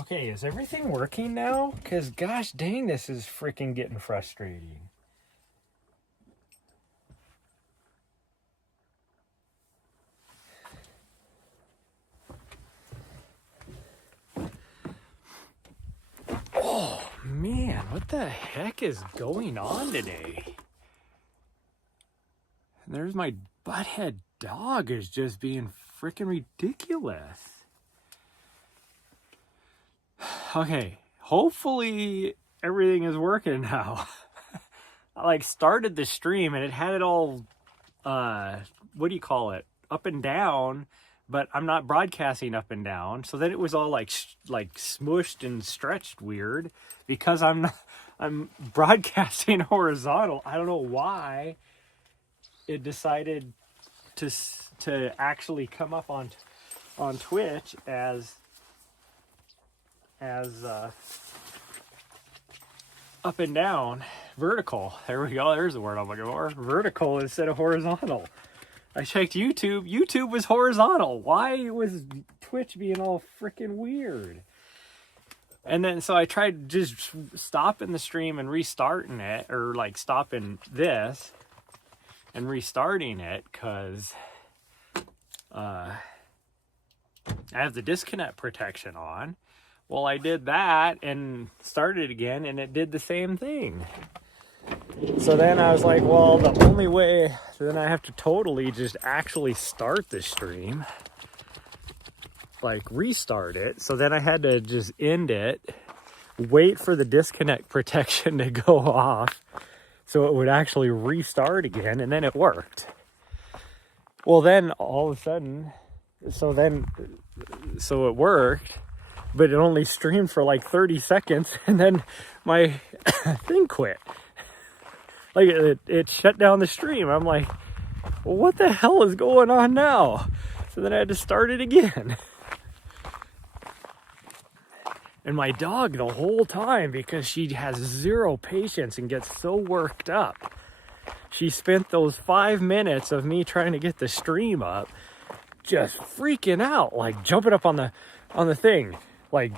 Okay, is everything working now? Because gosh dang, this is freaking getting frustrating. Oh man, what the heck is going on today? And there's my butthead dog is just being freaking ridiculous. Okay, hopefully everything is working now. I like started the stream and it had it all, what do you call it? Up and down, but I'm not broadcasting up and down. So then it was all like smushed and stretched weird because I'm broadcasting horizontal. I don't know why it decided to actually come up on Twitch as up and down, vertical. There we go. There's the word I'm looking for. Vertical instead of horizontal. I checked YouTube. YouTube was horizontal. Why was Twitch being all freaking weird? And then so I tried just stopping the stream and restarting it, or like stopping this and restarting it, because I have the disconnect protection on. Well, I did that and started again, and it did the same thing. So then I was like, well, the only way, so then I have to totally just actually start the stream, like restart it. So then I had to just end it, wait for the disconnect protection to go off so it would actually restart again, and then it worked. Well, then all of a sudden, so it worked, but it only streamed for like 30 seconds, and then my thing quit. Like it shut down the stream. I'm like, well, what the hell is going on now? So then I had to start it again. And my dog the whole time, because she has zero patience and gets so worked up, she spent those 5 minutes of me trying to get the stream up just freaking out, like jumping up on the thing, like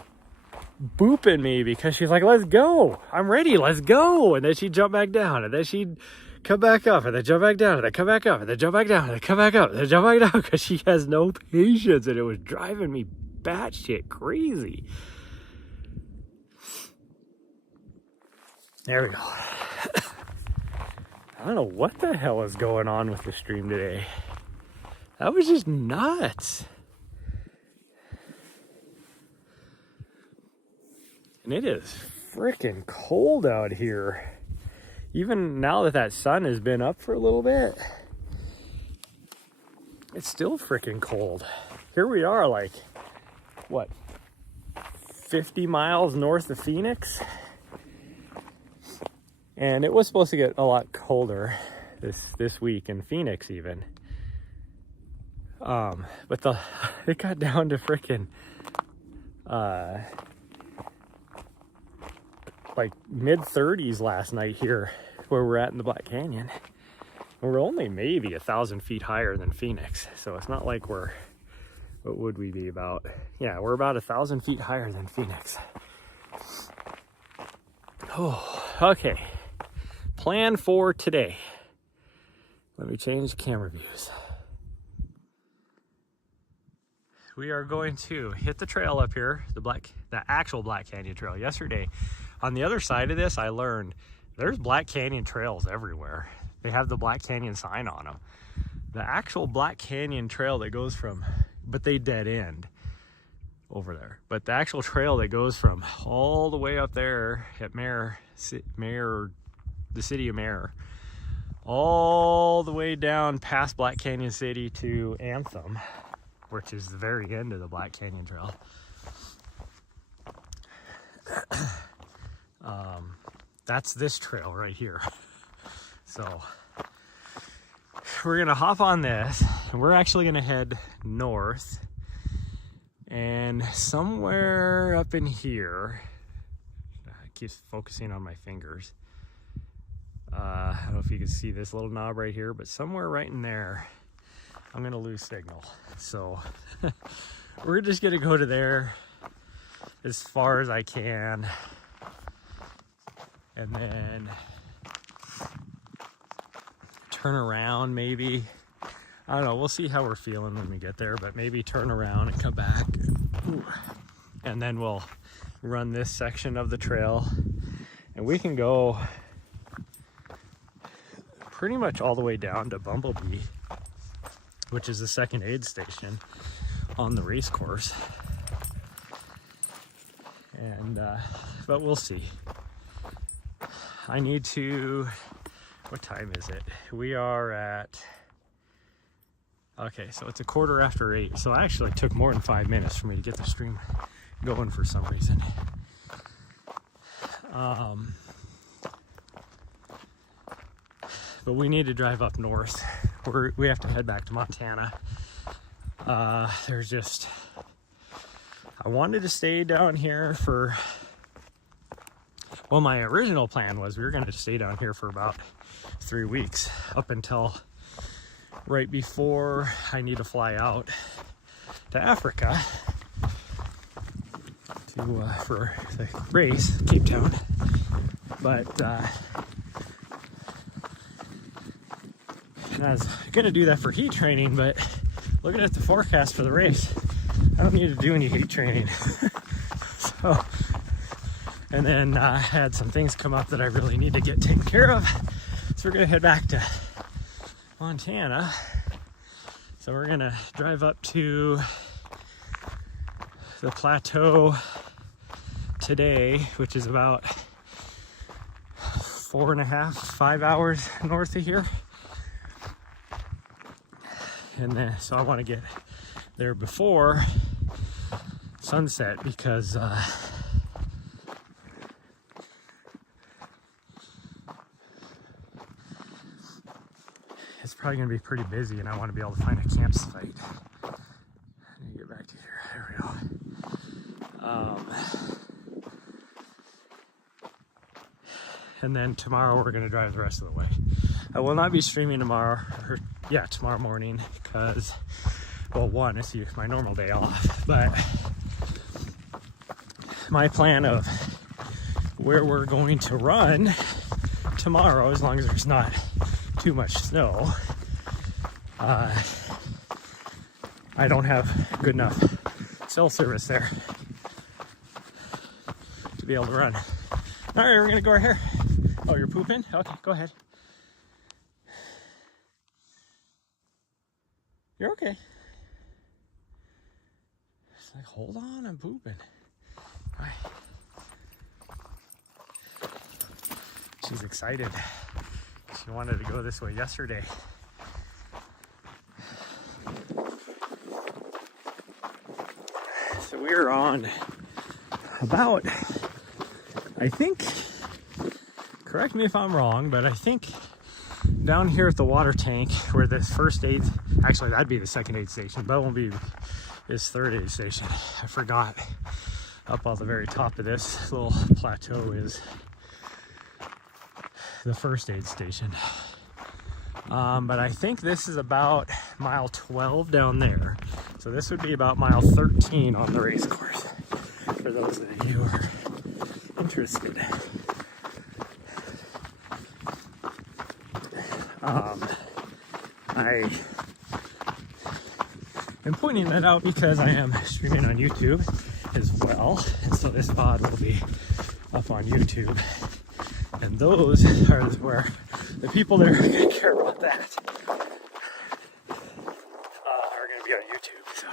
booping me, because she's like, let's go, I'm ready, let's go. And then she'd jump back down, and then she'd come back up, and then jump back down, and then come back up, and then jump back down, and then come back up, and then jump back down, because she has no patience, and it was driving me batshit crazy. There we go. I don't know what the hell is going on with the stream today. That was just nuts. And it is freaking cold out here. Even now that sun has been up for a little bit, it's still freaking cold. Here we are, like, what, 50 miles north of Phoenix? And it was supposed to get a lot colder this week in Phoenix even. But it got down to freaking like mid-30s last night here where we're at in the Black Canyon. We're only maybe 1,000 feet higher than Phoenix, so it's not like what would we be about? Yeah, we're about 1,000 feet higher than Phoenix. Oh, okay. Plan for today. Let me change the camera views. We are going to hit the trail up here, the actual Black Canyon Trail. Yesterday, on the other side of this, I learned there's Black Canyon trails everywhere. They have the Black Canyon sign on them. The actual Black Canyon Trail that goes from, but they dead end over there. But the actual trail that goes from all the way up there at the city of Mare, all the way down past Black Canyon City to Anthem, which is the very end of the Black Canyon Trail. That's this trail right here. So we're gonna hop on this, and we're actually gonna head north, and somewhere up in here, it keeps focusing on my fingers. I don't know if you can see this little knob right here, but somewhere right in there, I'm gonna lose signal. So we're just gonna go to there. as far as I can, and then turn around maybe. I don't know, we'll see how we're feeling when we get there, but maybe turn around and come back. Ooh. And then we'll run this section of the trail, and we can go pretty much all the way down to Bumblebee, which is the second aid station on the race course. And but we'll see. I need to, what time is it? We are at, okay, so it's 8:15, so it actually took more than 5 minutes for me to get the stream going for some reason. But we need to drive up north. We have to head back to Montana. There's just, I wanted to stay down here for, well, my original plan was we were going to stay down here for about 3 weeks, up until right before I need to fly out to Africa to for the race, Cape Town. But I was going to do that for heat training, but looking at the forecast for the race, I don't need to do any heat training. So, and then I had some things come up that I really need to get taken care of. So we're going to head back to Montana. So we're going to drive up to the plateau today, which is about 4.5, 5 hours north of here. And then, so I want to get there before sunset, because it's probably going to be pretty busy, and I want to be able to find a campsite. I need to get back to here. There we go. And then tomorrow we're going to drive the rest of the way. I will not be streaming tomorrow, or tomorrow morning, because, well, one, it's my normal day off, but my plan of where we're going to run tomorrow, as long as there's not too much snow, I don't have good enough cell service there to be able to run. All right, we're gonna go right here. Oh, you're pooping? Okay, go ahead. You're okay. It's like, hold on, I'm pooping. All right. She's excited. She wanted to go this way yesterday. So we're on about, I think, correct me if I'm wrong, but I think down here at the water tank where this first aid, actually that'd be the second aid station, but it won't be this third aid station. I forgot. Up on the very top of this little plateau is the first aid station. But I think this is about mile 12 down there. So this would be about mile 13 on the race course, for those of you who are interested. I am pointing that out because I am streaming on YouTube as well, and so this pod will be up on YouTube, and those are where the people that are going to care about that are going to be on YouTube. So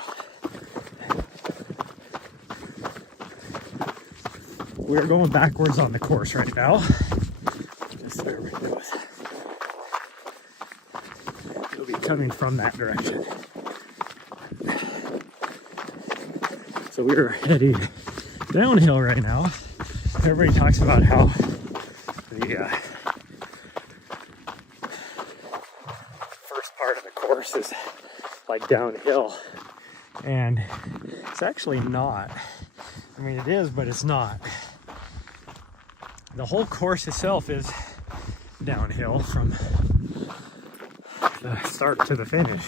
we're going backwards on the course right now, just so everybody knows. It'll be coming from that direction. So we're heading downhill right now. Everybody talks about how the first part of the course is like downhill, and it's actually not. I mean, it is, but it's not. The whole course itself is downhill from the start to the finish.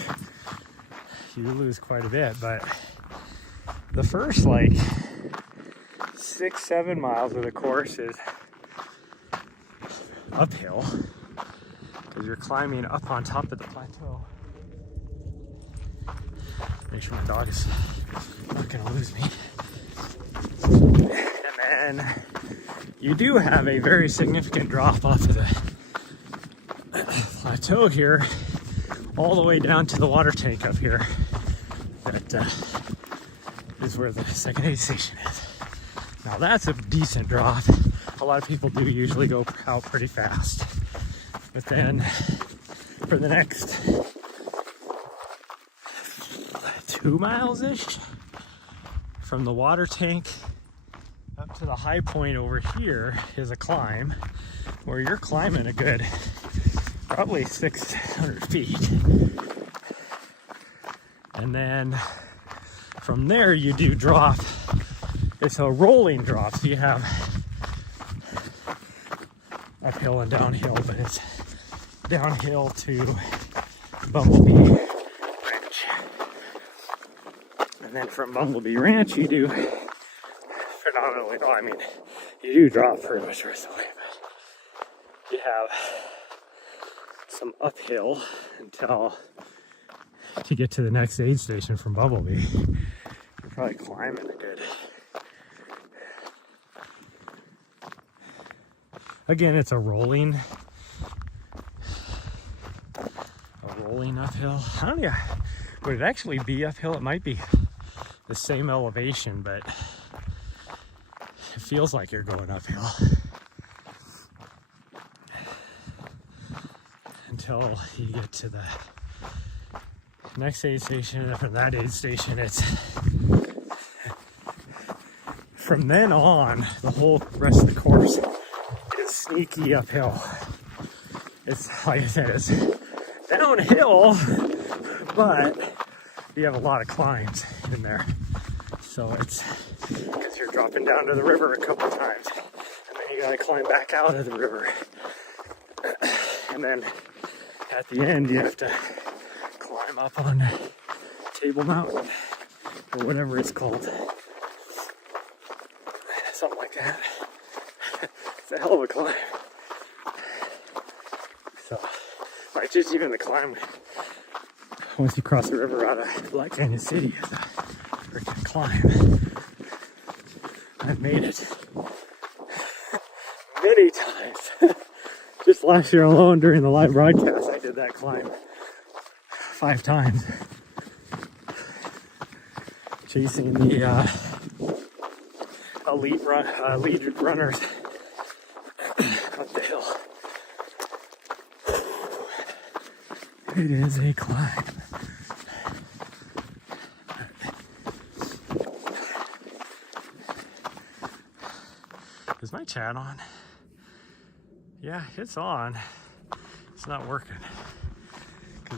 You lose quite a bit, but the first like 6-7 miles of the course is uphill because you're climbing up on top of the plateau. Make sure my dog is not going to lose me. And then you do have a very significant drop off of the plateau here, all the way down to the water tank up here. That is where the second aid station is. Now that's a decent drop. A lot of people do usually go out pretty fast. But then for the next 2 miles-ish from the water tank up to the high point over here is a climb where you're climbing a good probably 600 feet. And then from there you do drop. It's a rolling drop, so you have uphill and downhill, but it's downhill to Bumblebee Ranch. And then from Bumblebee Ranch you do phenomenally, no, I mean, you do drop pretty much the rest of the way, but you have some uphill until to get to the next aid station from Bumblebee. You're probably climbing a good. Again, it's a rolling uphill. I don't know, would it actually be uphill? It might be the same elevation, but it feels like you're going uphill until you get to the next aid station. And from that aid station, it's from then on, the whole rest of the course is sneaky uphill. It's, like I said, it's downhill, but you have a lot of climbs in there. So it's because you're dropping down to the river a couple times, and then you gotta climb back out of the river. And then at the end, you have to climb up on Table Mountain, or whatever it's called. Something like that. It's a hell of a climb. So, like, just even the climb, once you cross the river out of Black Canyon City, is a freaking climb. I've made it many times. Just last year alone during the live broadcast, I did that climb 5 times. Chasing the elite runners up the hill. It is a climb. Is my chat on? Yeah, it's on. It's not working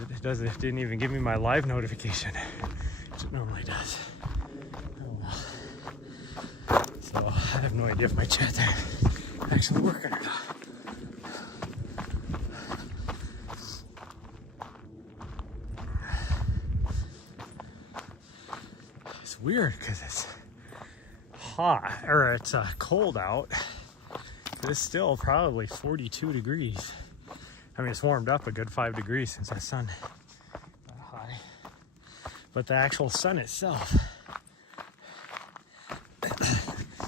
because it didn't even give me my live notification, which it normally does. Oh well. So I have no idea if my chat's actually working or not. It's weird because it's hot, or it's cold out. It's still probably 42 degrees. I mean, it's warmed up a good 5 degrees since the sun got high. But the actual sun itself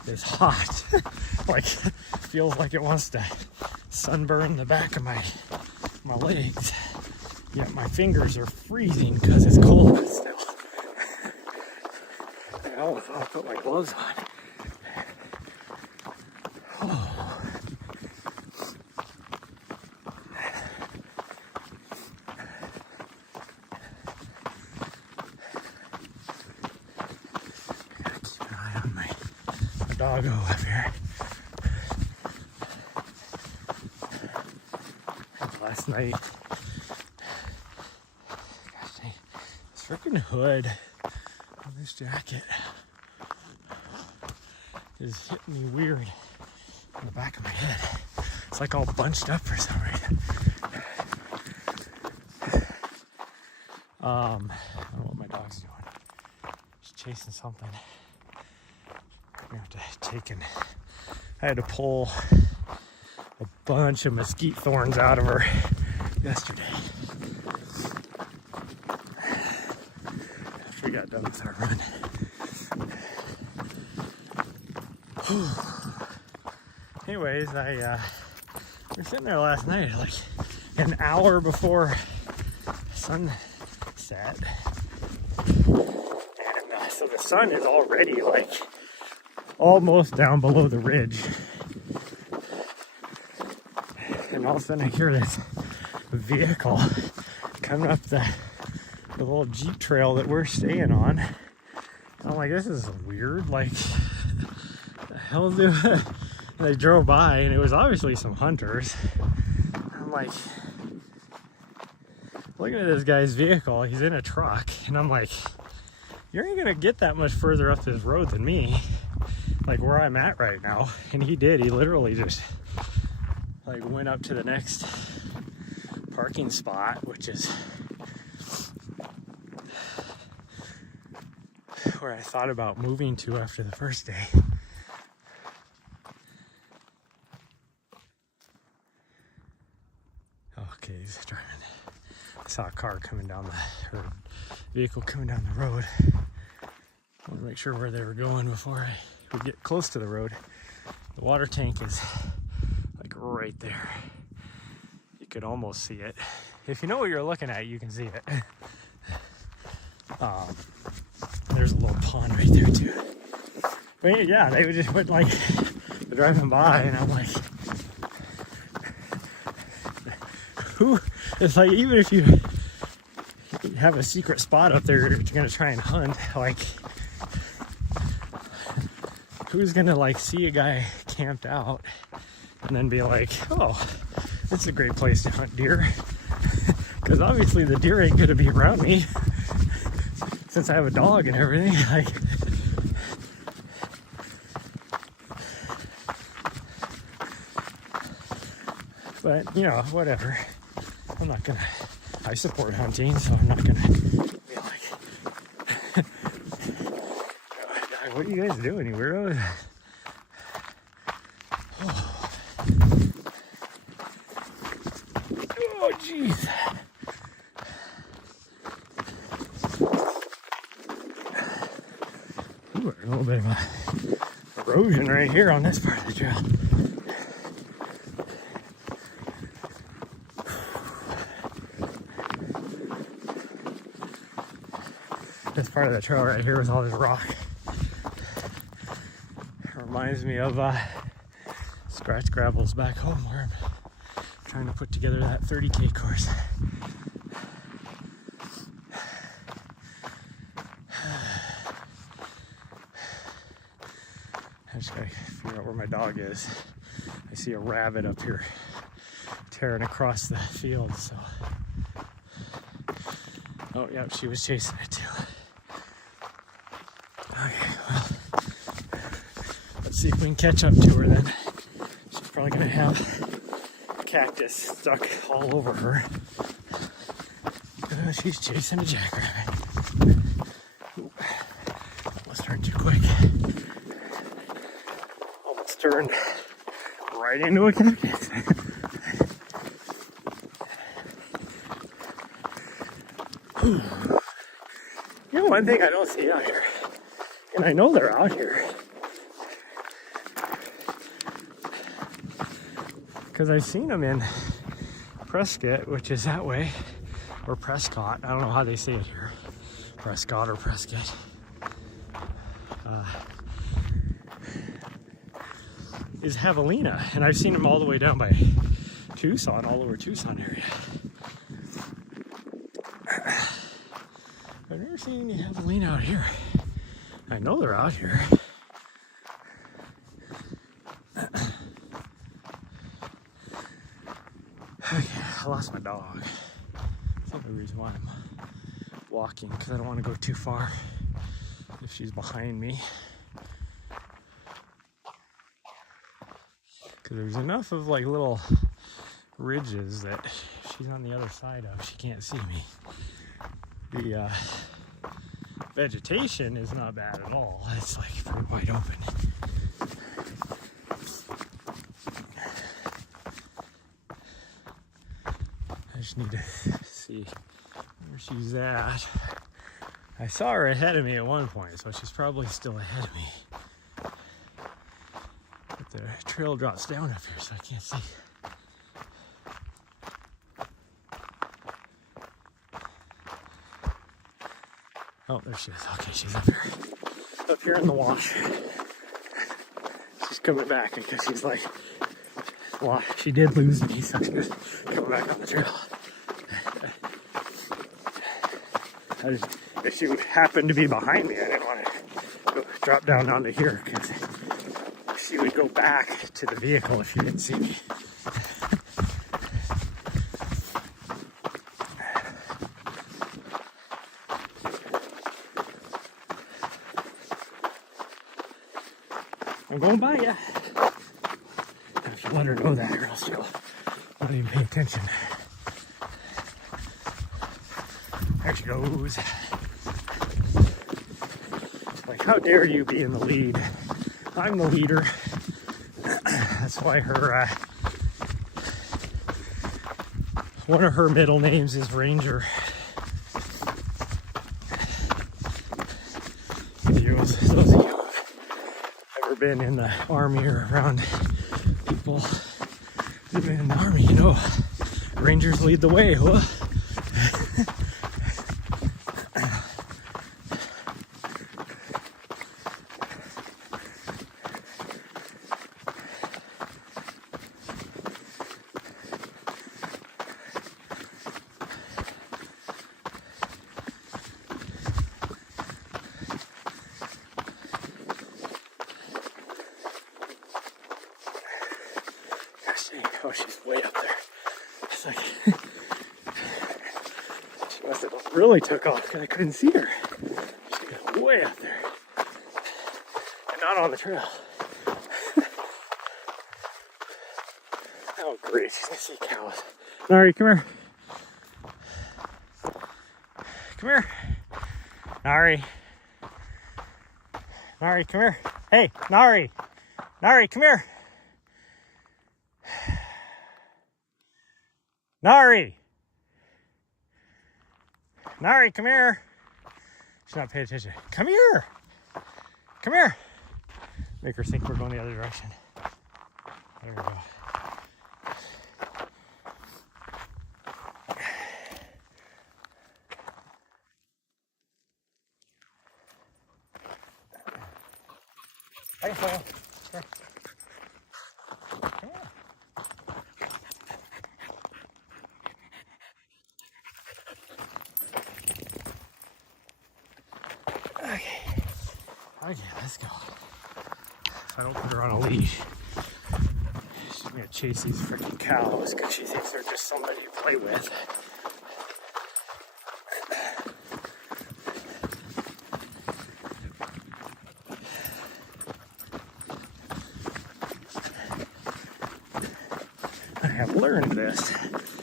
is hot. Like, feels like it wants to sunburn the back of my legs. Yet my fingers are freezing because it's cold still. I'll put my gloves on. Doggo up here. Last night, gosh, this freaking hood on this jacket is hitting me weird in the back of my head. It's like all bunched up for some reason. I don't know what my dog's doing. She's chasing something. I had to pull a bunch of mesquite thorns out of her yesterday. After we got done with our run. Anyways, I was sitting there last night, like an hour before sunset, and so the sun is already like almost down below the ridge, and all of a sudden I hear this vehicle coming up the little Jeep trail that we're staying on. I'm like, this is weird, like, the hell do they drove by, and it was obviously some hunters. I'm like, looking at this guy's vehicle, he's in a truck, and I'm like, you ain't gonna get that much further up this road than me, like where I'm at right now. And he did, he literally just like went up to the next parking spot, which is where I thought about moving to after the first day. Okay, he's driving. I saw a car coming down or vehicle coming down the road. I want to make sure where they were going before I would get close to the road. The water tank is like right there. You could almost see it. If you know what you're looking at, you can see it. There's a little pond right there too. But yeah, they would just went like driving by, and I'm like, who? It's like, even if you have a secret spot up there you're gonna try and hunt, like, who's gonna like see a guy camped out and then be like, oh, this is a great place to hunt deer? Because obviously the deer ain't gonna be around me since I have a dog and everything. Like, but you know, whatever. I'm not gonna, I support hunting, so I'm not gonna be like, what are you guys doing, you weirdos? Oh, jeez. Ooh, a little bit of erosion right here on this part of the trail. This part of the trail right here with all this rock reminds me of Scratch Gravels back home, where I'm trying to put together that 30K course. I just gotta figure out where my dog is. I see a rabbit up here tearing across the field, so. Oh, yeah, she was chasing it too. Okay, well, let's see if we can catch up to her then. She's probably gonna have cactus stuck all over her. She's chasing a jackrabbit. Ooh, almost turned too quick. Almost turned right into a cactus. You know, one thing I don't see out here, and I know they're out here, because I've seen them in Prescott, which is that way, or Prescott. I don't know how they say it here, Prescott or Prescott. Is Javelina, and I've seen them all the way down by Tucson, all over Tucson area. I've never seen any javelina out here. I know they're out here. Okay, I lost my dog. That's the only reason why I'm walking, because I don't want to go too far if she's behind me. Because there's enough of like little ridges that she's on the other side of, she can't see me. The vegetation is not bad at all. It's like pretty wide open. I just need to see where she's at. I saw her ahead of me at one point, so she's probably still ahead of me. But the trail drops down up here, so I can't see. Oh, there she is. Okay, she's up here. Up here in the wash. She's coming back because she's like, well, she did lose me, so she's coming back on the trail. If she would happen to be behind me, I didn't want to drop down onto here because she would go back to the vehicle if she didn't see me. I'm going by ya. I have to let her know that, or else she'll not even pay attention. There she goes. Like, how dare you be in the lead? I'm the leader. That's why her, one of her middle names is Ranger. Those of you who've ever been in the army or around people who've been in the army, you know, Rangers lead the way, huh? Oh, she's way up there. It's like she must have really took off because I couldn't see her. She's way up there. And not on the trail. Oh, great. She's gonna see cows. Nari, come here. Come here. Nari. Nari, come here. Hey, Nari. Nari, come here. Nari! Nari, come here. She's not paying attention. Come here. Come here. Make her think we're going the other direction. There we go. Hey, Phil. Sure. Come here. Okay, let's go. If I don't put her on a leash, she's gonna chase these freaking cows because she thinks they're just somebody to play with. I have learned this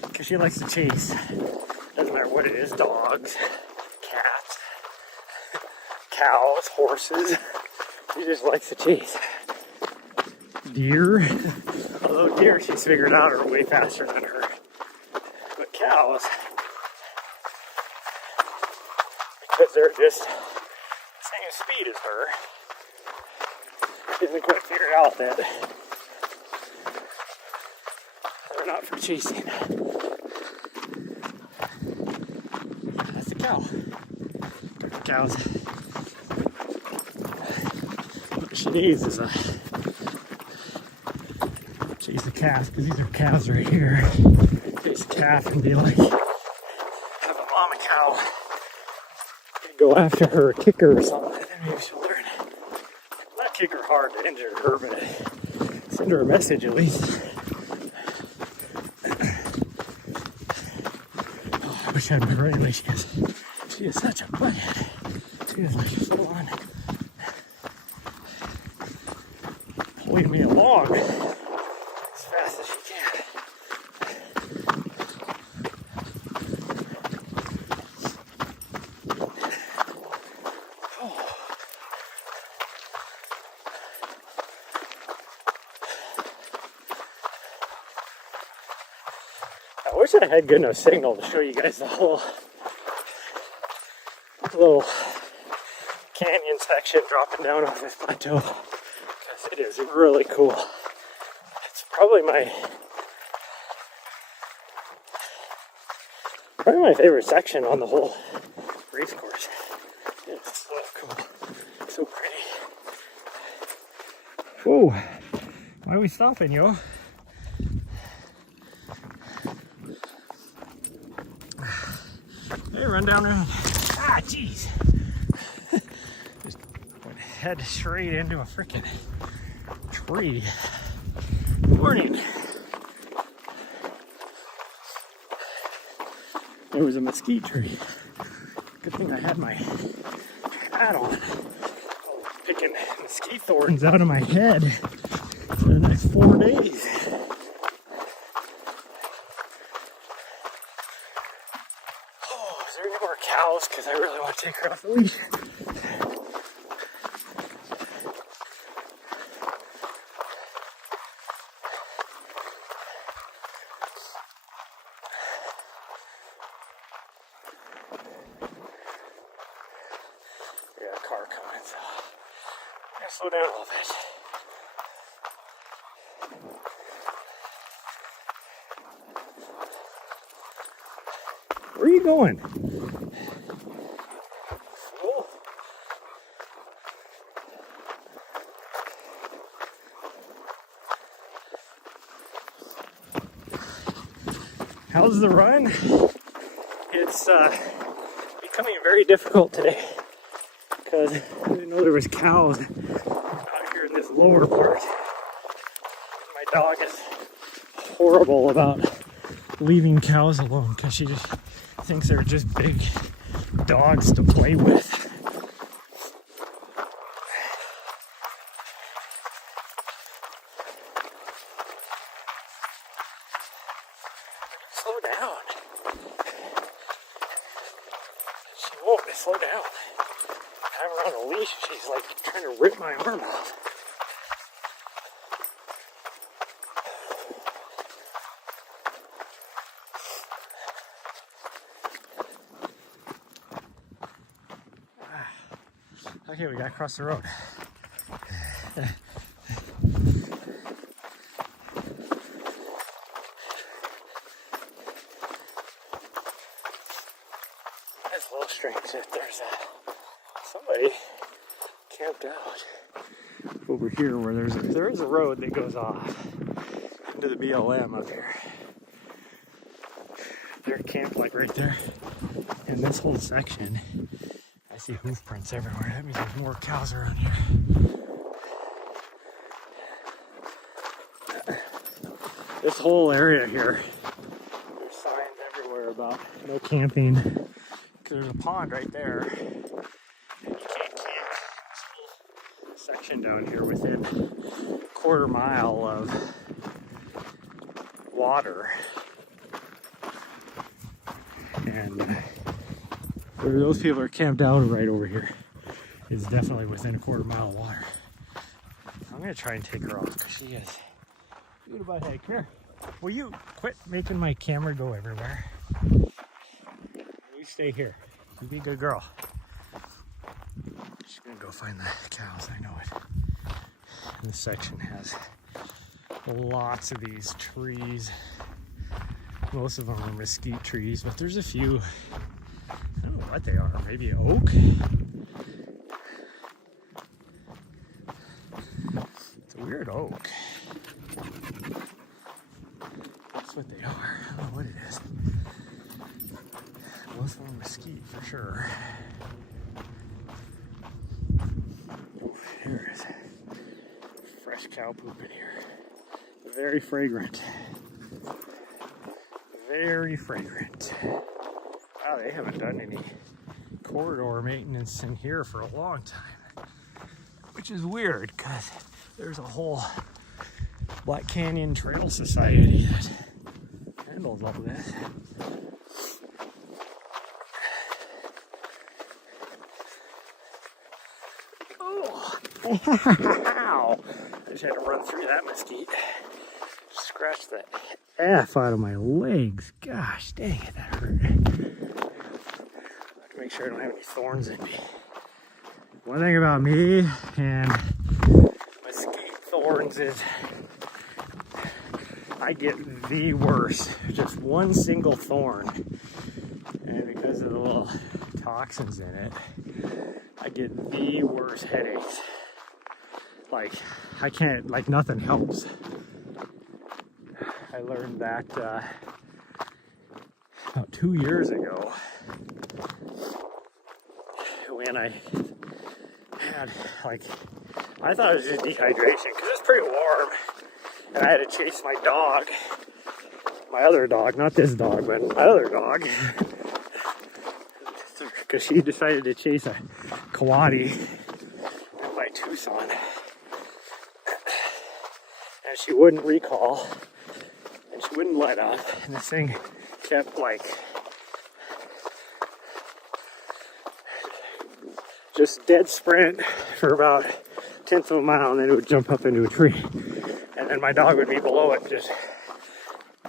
because she likes to chase. Doesn't matter what it is, dogs, cats, cows, horses. She just likes to chase. Deer, although deer she's figured out are way faster than her. But cows, because they're just the same speed as her, isn't quite figured out that they're not for chasing. That's the cow. The cows. What she needs is a chase the calf, because these are calves right here. Chase the calf and be like, have a mama cow and go after her, or kick her or something, and then maybe she'll learn. Not kick her hard to injure her, but send her a message at least. Oh, I wish I had my right way. She is such a butthead. She is like full on pulling me along as fast as she can. wish I had good enough signal to show you guys the whole little canyon section dropping down off this plateau, because it is really cool. It's probably my favorite section on the whole race course. It's so cool, so pretty. Whoa, why are we stopping, yo? Hey, run down there. Ah, jeez. Just went head straight into a freaking tree. Warning. There was a mesquite tree. Good thing I had my hat on. Picking mesquite thorns out of my head for the next 4 days. Oh, is there any more cows? Because I really want to take her off the leash. Car coming, so I'm gonna slow down a little bit. Where are you going? Cool. How's the run? It's becoming very difficult today, because I didn't know there was cows out here in this lower part. My dog is horrible about leaving cows alone, because she just thinks they're just big dogs to play with. Slow down. She won't slow down. I have her on a leash, she's like trying to rip my arm off. Okay, we gotta cross the road. It's a little strange that there's somebody camped out over here where there is a road that goes off into the BLM up here. They're camped like right there. And this whole section, I see hoof prints everywhere. That means there's more cows around here. This whole area here, there's signs everywhere about no camping. There's a pond right there, and you can't camp. This whole section down here within a quarter mile of water, and where those people are camped out right over here is definitely within a quarter mile of water. I'm gonna try and take her off because she is good about head. Come here. Will you quit making my camera go everywhere? You stay here. You be a good girl. She's gonna go find the cows, I know it. And this section has lots of these trees. Most of them are mesquite trees, but there's a few, I don't know what they are, maybe oak? It's a weird oak. That's what they are. I don't know what it is. Most of them mesquite for sure. Oh, here is fresh cow poop in here. Very fragrant. Very fragrant. Wow, they haven't done any corridor maintenance in here for a long time, which is weird because there's a whole Black Canyon Trail Society that handles all this. Oh, ow! I just had to run through that mesquite. Scratch that F out of my legs. Gosh dang it, that hurt. I have to make sure I don't have any thorns in me. One thing about me and mesquite thorns is I get the worst. Just one single thorn. And because of the little toxins in it, I get the worst headaches. Like, I can't, like, nothing helps. I learned that about 2 years ago when I had, like, I thought it was just dehydration because it's pretty warm, and I had to chase my dog, my other dog, not this dog, but my other dog, because she decided to chase a coati in my Tucson, and she wouldn't recall, and she wouldn't let up, and this thing kept, like, just dead sprint for about a tenth of a mile, and then it would jump up into a tree, and then my dog would be below it just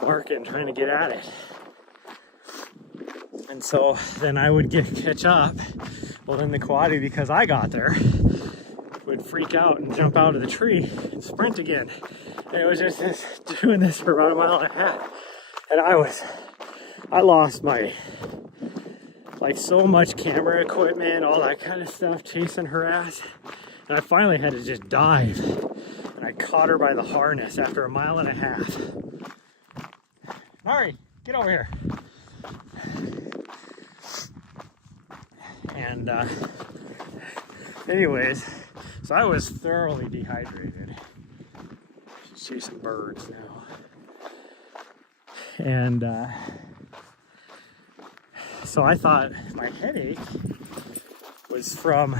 barking, trying to get at it. And so then I would catch up. Well, then the coati, because I got there, would freak out and jump out of the tree and sprint again. And it was just doing this for about a mile and a half. And I lost my, like, so much camera equipment, all that kind of stuff, chasing her ass. And I finally had to just dive. And I caught her by the harness after a mile and a half. Mari, get over here. And anyways, so I was thoroughly dehydrated. See some birds now. And so I thought my headache was from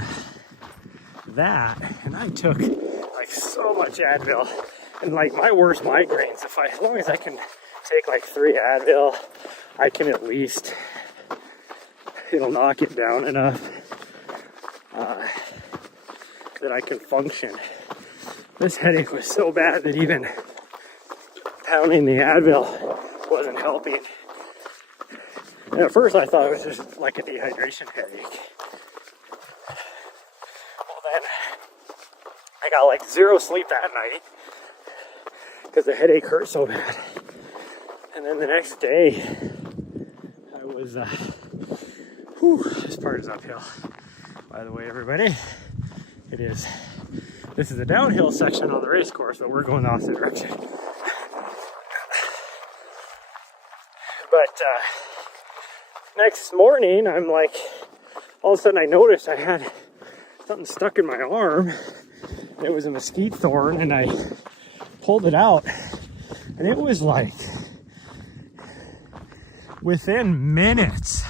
that, and I took like so much Advil, and like my worst migraines, as long as I can take like 3 Advil, I can at least, it'll knock it down enough that I can function. This headache was so bad that even pounding the Advil wasn't helping. And at first I thought it was just like a dehydration headache. Well, then I got like 0 sleep that night because the headache hurt so bad. And then the next day I was, this part is uphill, by the way, everybody. It is. This is the downhill section on the race course, but we're going the opposite direction. But next morning, I'm like, all of a sudden I noticed I had something stuck in my arm. And it was a mesquite thorn, and I pulled it out, and it was like within minutes,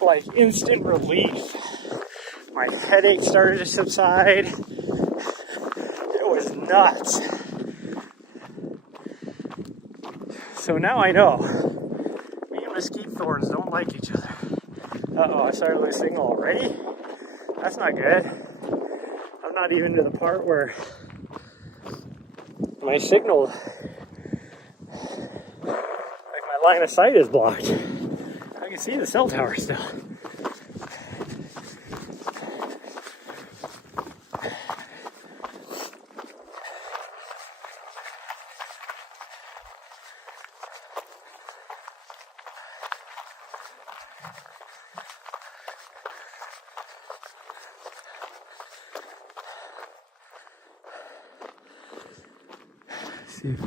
like instant relief. My headache started to subside. It was nuts. So now I know me and mesquite thorns don't like each other. Uh-oh, I started losing signal already? That's not good. I'm not even to the part where my signal, like my line of sight is blocked. I can see the cell tower still. See if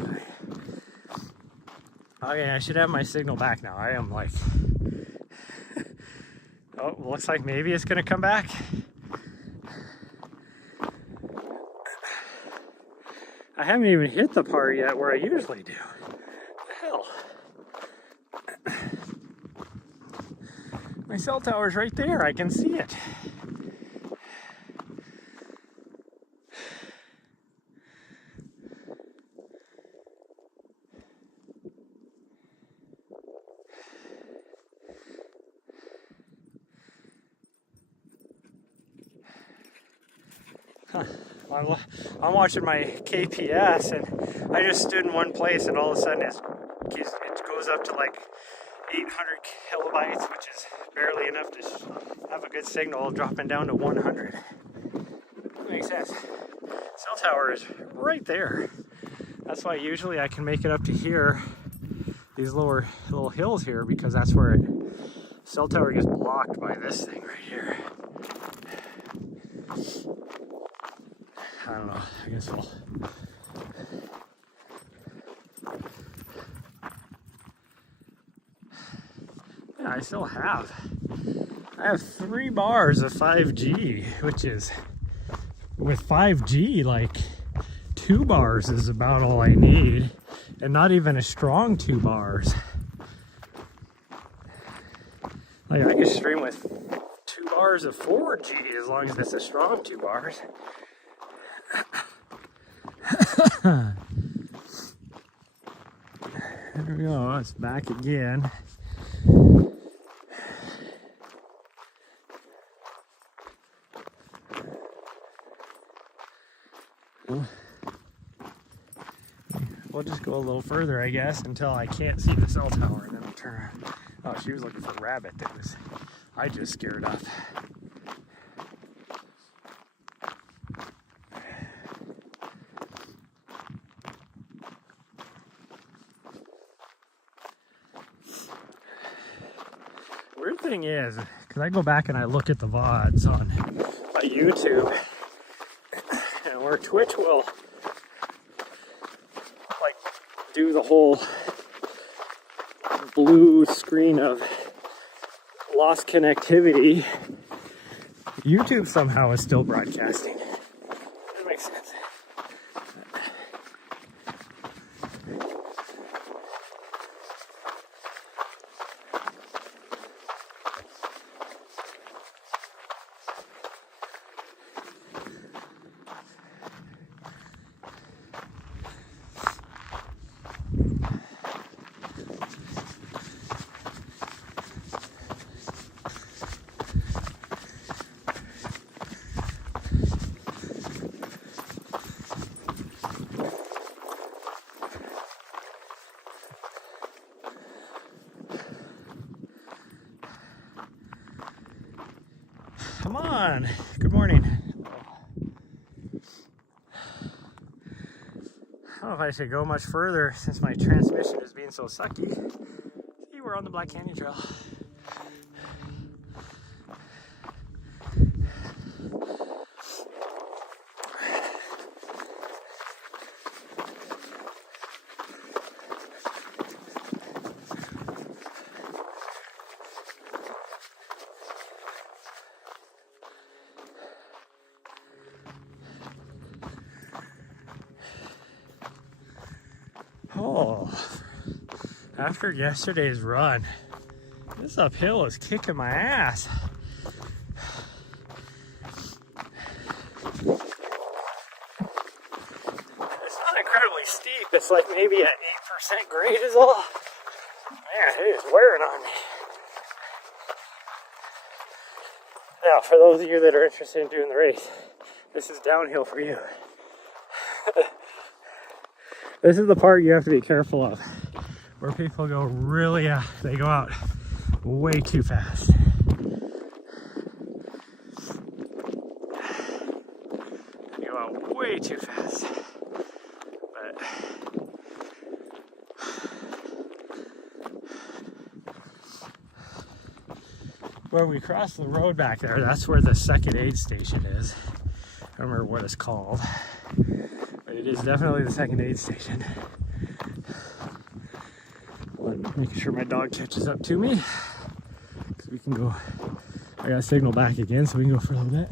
okay, I should have my signal back now. I am like, oh, looks like maybe it's gonna come back. I haven't even hit the part yet where I usually do. What the hell? My cell tower's right there. I can see it. Huh. I'm watching my KPS, and I just stood in one place, and all of a sudden it goes up to like 800 kilobytes, which is barely enough to have a good signal, dropping down to 100. That makes sense. Cell tower is right there. That's why usually I can make it up to here, these lower little hills here, because that's where cell tower gets blocked by this thing right here. I don't know, I guess we'll... Yeah, I still have. I have 3 bars of 5G, which is, with 5G, like 2 bars is about all I need, and not even a strong 2 bars. Like I can stream with 2 bars of 4G as long as it's a strong 2 bars. There we go, it's back again. We'll just go a little further, I guess, until I can't see the cell tower, and then we'll turn around. Oh, she was looking for a rabbit that was, I just scared off. Weird thing is, because I go back and I look at the VODs on my YouTube, and where Twitch will like do the whole blue screen of lost connectivity, YouTube somehow is still broadcasting. That makes sense. Come on. Good morning. I don't know if I should go much further since my transmission is being so sucky. See, we're on the Black Canyon Trail. Oh, after yesterday's run, this uphill is kicking my ass. It's not incredibly steep. It's like maybe an 8% grade is all. Man, it is wearing on me. Now, for those of you that are interested in doing the race, this is downhill for you. This is the part you have to be careful of, where people go really, they go out way too fast. They go out way too fast. But where we cross the road back there, that's where the second aid station is. I don't remember what it's called. It is definitely the second aid station. Making sure my dog catches up to me, because we can go. I got to signal back again so we can go for a little bit.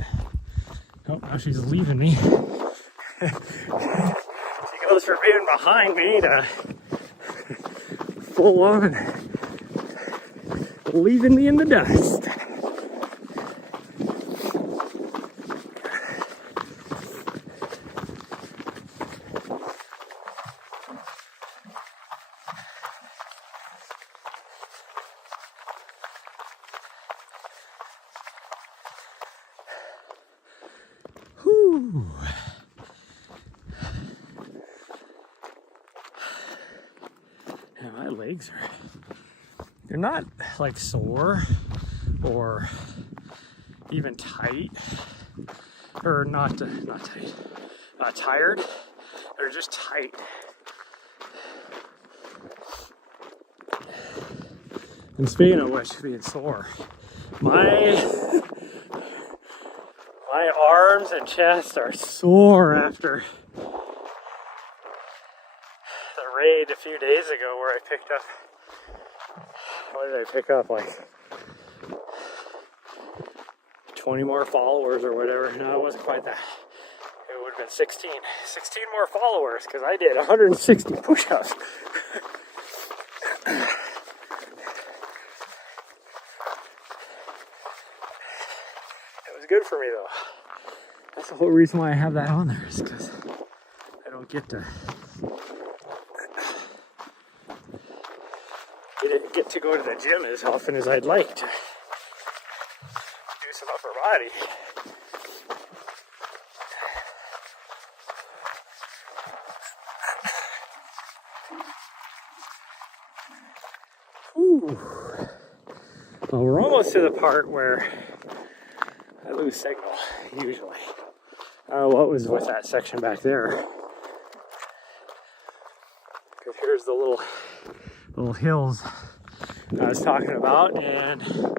Oh, now she's leaving me. She goes from being behind me to full on leaving me in the dust. legs are, they're not like sore or even tight, or not tight, tired. They're just tight. And speaking of which, being sore, my arms and chest are sore after the raid a few days ago where I picked up, what did I pick up, like 20 more followers or whatever. No, it wasn't quite that. It would have been 16 more followers because I did 160 push-ups. It was good for me though. That's the whole reason why I have that on there, is because I don't get to go to the gym as often as I'd like to do some upper body. Whew. Well, we're almost to the part where I lose signal, usually. What was with that section back there? Because here's the little hills I was talking about, and the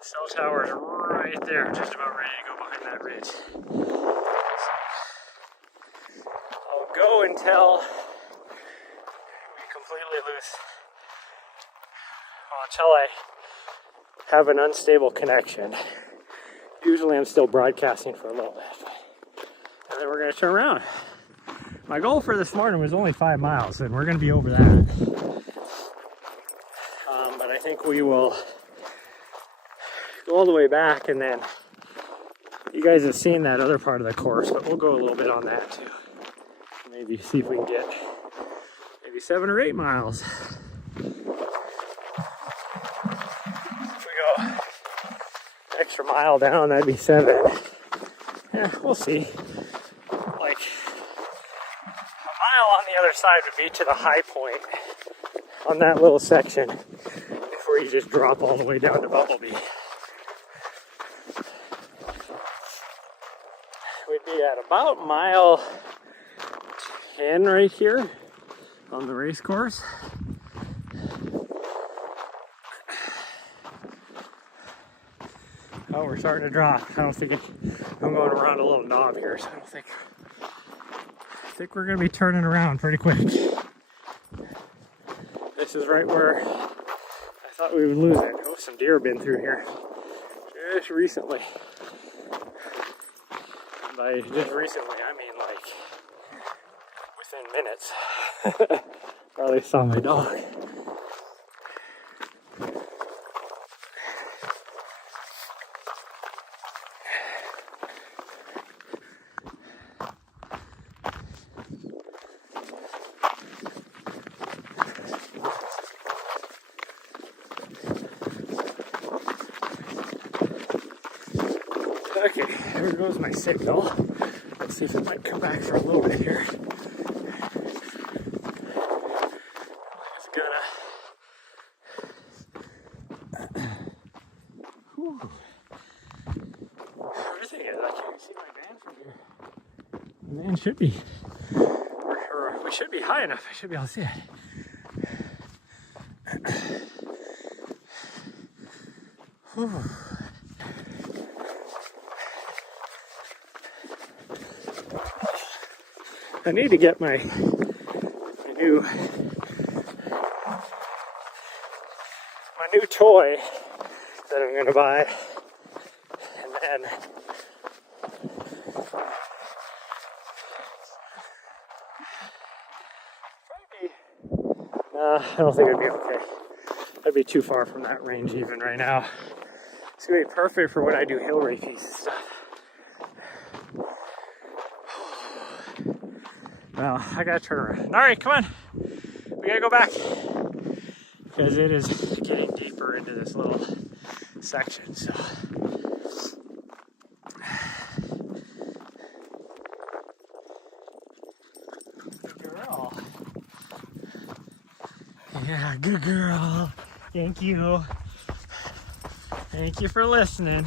cell tower is right there, just about ready to go behind that ridge. So I'll go until we completely lose, well, until I have an unstable connection. Usually I'm still broadcasting for a little bit, and then we're going to turn around. My goal for this morning was only 5 miles, and we're going to be over that. But I think we will go all the way back, and then you guys have seen that other part of the course, but we'll go a little bit on that too. Maybe see if we can get maybe 7 or 8 miles. If we go an extra mile down, that'd be 7. Yeah, we'll see. Like, a mile on the other side would be to the high point on that little section before you just drop all the way down to Bumblebee. We'd be at about mile 10 right here on the race course. Oh, we're starting to drop. I don't think I'm going around a little knob here, so I think we're going to be turning around pretty quick. This is right where I thought we would lose it. Oh, some deer have been through here just recently. And by just recently, I mean like within minutes. Probably saw my dog. Okay, there goes my signal. Let's see if it might come back for a little bit here. It's gonna. Whew. Everything is. I can't see my van from here. The van should be. Or we should be high enough. I should be able to see it. Whew. I need to get my new toy that I'm gonna buy, and then I don't think it'd be okay. I'd be too far from that range even right now. It's gonna be perfect for when I do hill races and stuff. Well, I gotta turn around. All right, come on. We gotta go back because it is getting deeper into this little section. So, Yeah, good girl. Thank you. Thank you for listening.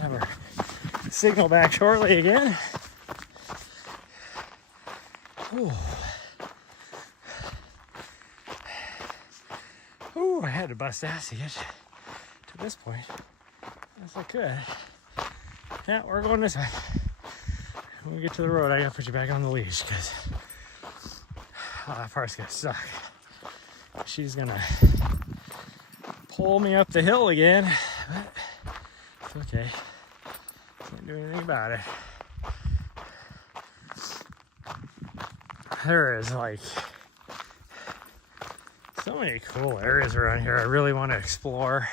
Have our signal back shortly again. Ooh. Ooh, I had to bust ass to get to this point. Yes, I could. Yeah, we're going this way. When we get to the road, I gotta put you back on the leash because that part's gonna suck. She's gonna pull me up the hill again, but it's okay. Can't do anything about it. There is like so many cool areas around here I really want to explore.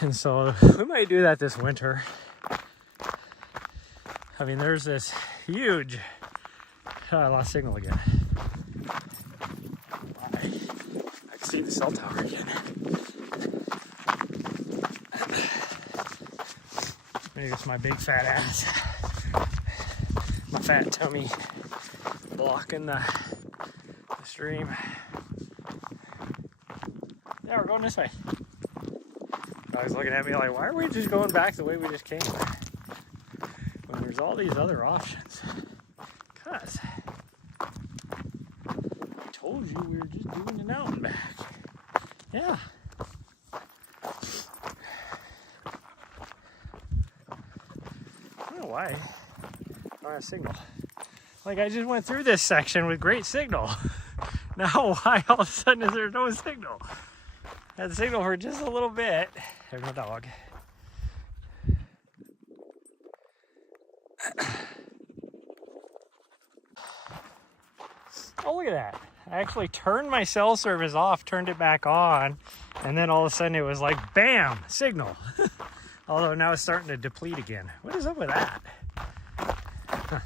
And so we might do that this winter. I mean, there's this huge, I lost signal again. I can see the cell tower again. Maybe it's my big fat ass, my fat tummy blocking the stream. Yeah, we're going this way. I was looking at me like, why are we just going back the way we just came? When there's all these other options. Cause I told you we were just doing an out and back. Yeah. I don't know why I don't have signal. Like, I just went through this section with great signal. Now why all of a sudden is there no signal? I had signal for just a little bit. There's my dog. Oh, look at that. I actually turned my cell service off, turned it back on, and then all of a sudden it was like, bam, signal. Although now it's starting to deplete again. What is up with that? Huh.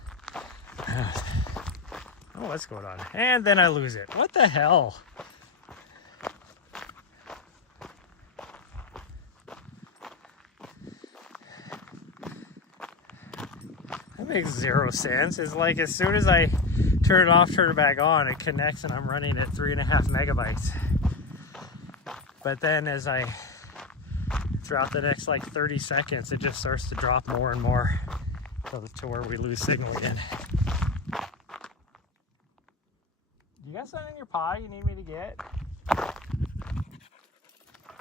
Oh, what's going on? And then I lose it. What the hell? That makes zero sense. It's like as soon as I turn it off, turn it back on, it connects and I'm running at 3.5 megabytes. But then as I, throughout the next like 30 seconds, it just starts to drop more and more to where we lose signal again. You got something in your pie you need me to get?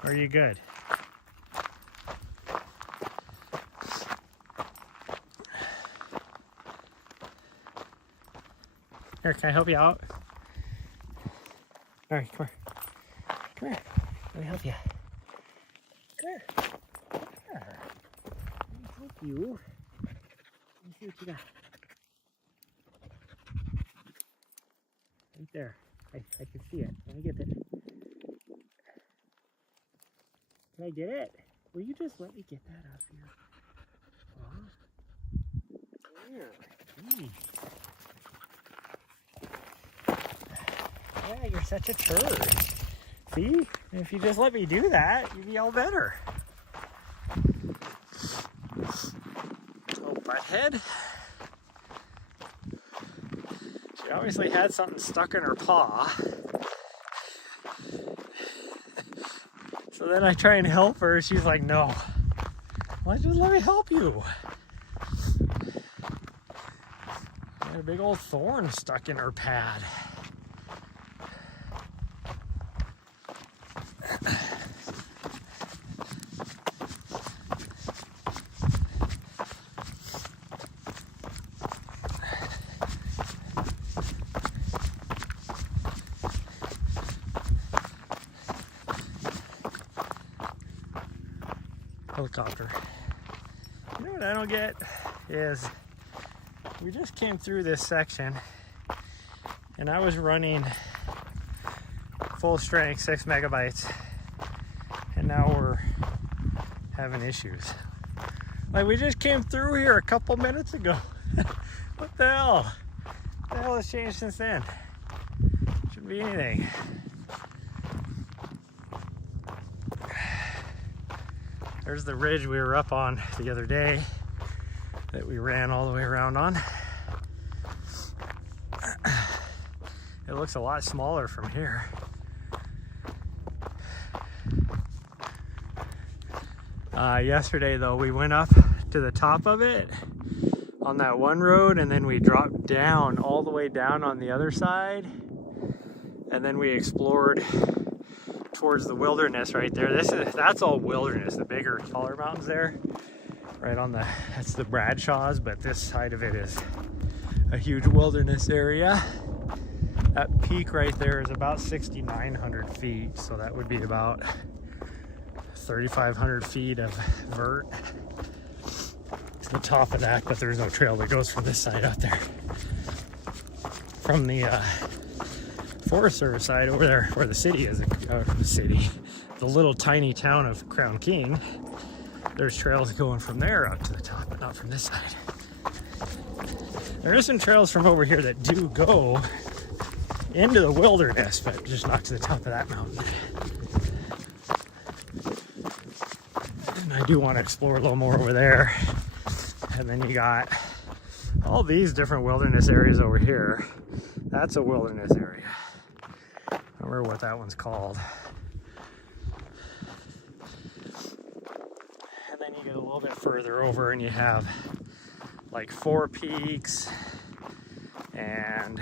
Or are you good? Here, can I help you out? All right, come here. Come here. Let me help you. Come here. Come here. Let me help you. Let me see what you got. Right there. I can see it. Let me get it. Can I get it? Will you just let me get that up here? There. Gee. Yeah, you're such a turd. See? If you just let me do that, you'd be all better. Oh, butthead. She obviously had something stuck in her paw. So then I try and help her. She's like, no. Why just let me help you? Got a big old thorn stuck in her pad. helicopter. You know what I don't get is we just came through this section and I was running full strength 6 megabytes and now we're having issues. Like, we just came through here a couple minutes ago. What the hell? What the hell has changed since then? Shouldn't be anything. There's the ridge we were up on the other day that we ran all the way around on. It looks a lot smaller from here. Yesterday though, we went up to the top of it on that one road and then we dropped down all the way down on the other side and then we explored towards the wilderness right there. That's all wilderness, the bigger, taller mountains there. Right on that's the Bradshaws, but this side of it is a huge wilderness area. That peak right there is about 6,900 feet, so that would be about 3,500 feet of vert to the top of that, but there's no trail that goes from this side out there. From the Forest Service side over there, where the city is, the little tiny town of Crown King, there's trails going from there up to the top, but not from this side. There are some trails from over here that do go into the wilderness, but just not to the top of that mountain. And I do want to explore a little more over there. And then you got all these different wilderness areas over here. That's a wilderness area. I don't remember what that one's called. And then you get a little bit further over and you have like Four Peaks and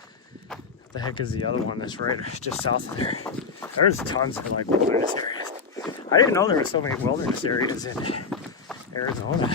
what the heck is the other one that's right just south of there? There's tons of like wilderness areas. I didn't know there were so many wilderness areas in Arizona.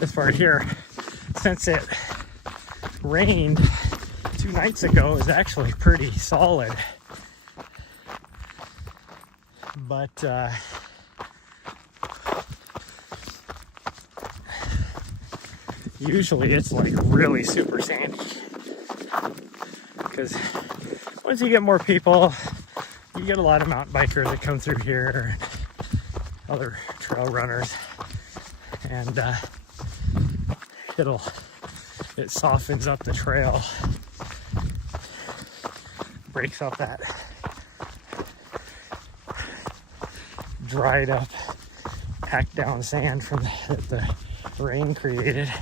This part here, since it rained 2 nights ago, is actually pretty solid. But usually it's like really super sandy. Because once you get more people, you get a lot of mountain bikers that come through here, other trail runners, and it softens up the trail, breaks up that dried up, packed down sand from that the rain created.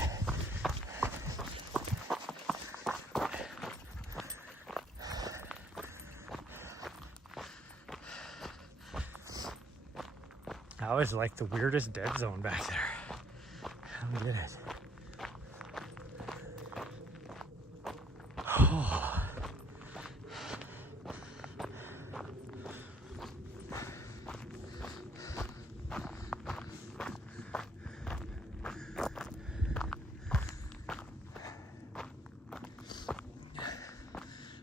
I always like the weirdest dead zone back there. I don't get it. Oh.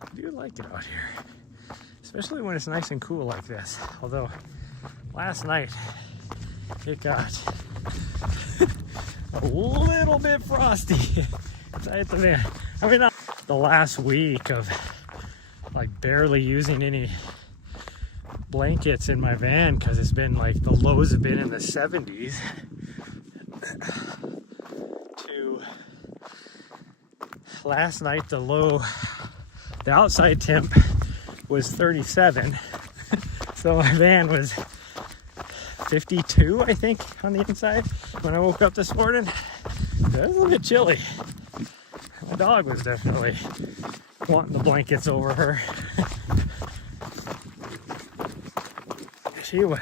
I do like it out here, especially when it's nice and cool like this. Although last night it got a little bit frosty inside the van. I mean, not the last week of like barely using any blankets in my van because it's been like the lows have been in the 70s to last night the outside temp was 37. So my van was 52, I think, on the inside when I woke up this morning. It was a little bit chilly. dog was definitely wanting the blankets over her. She was.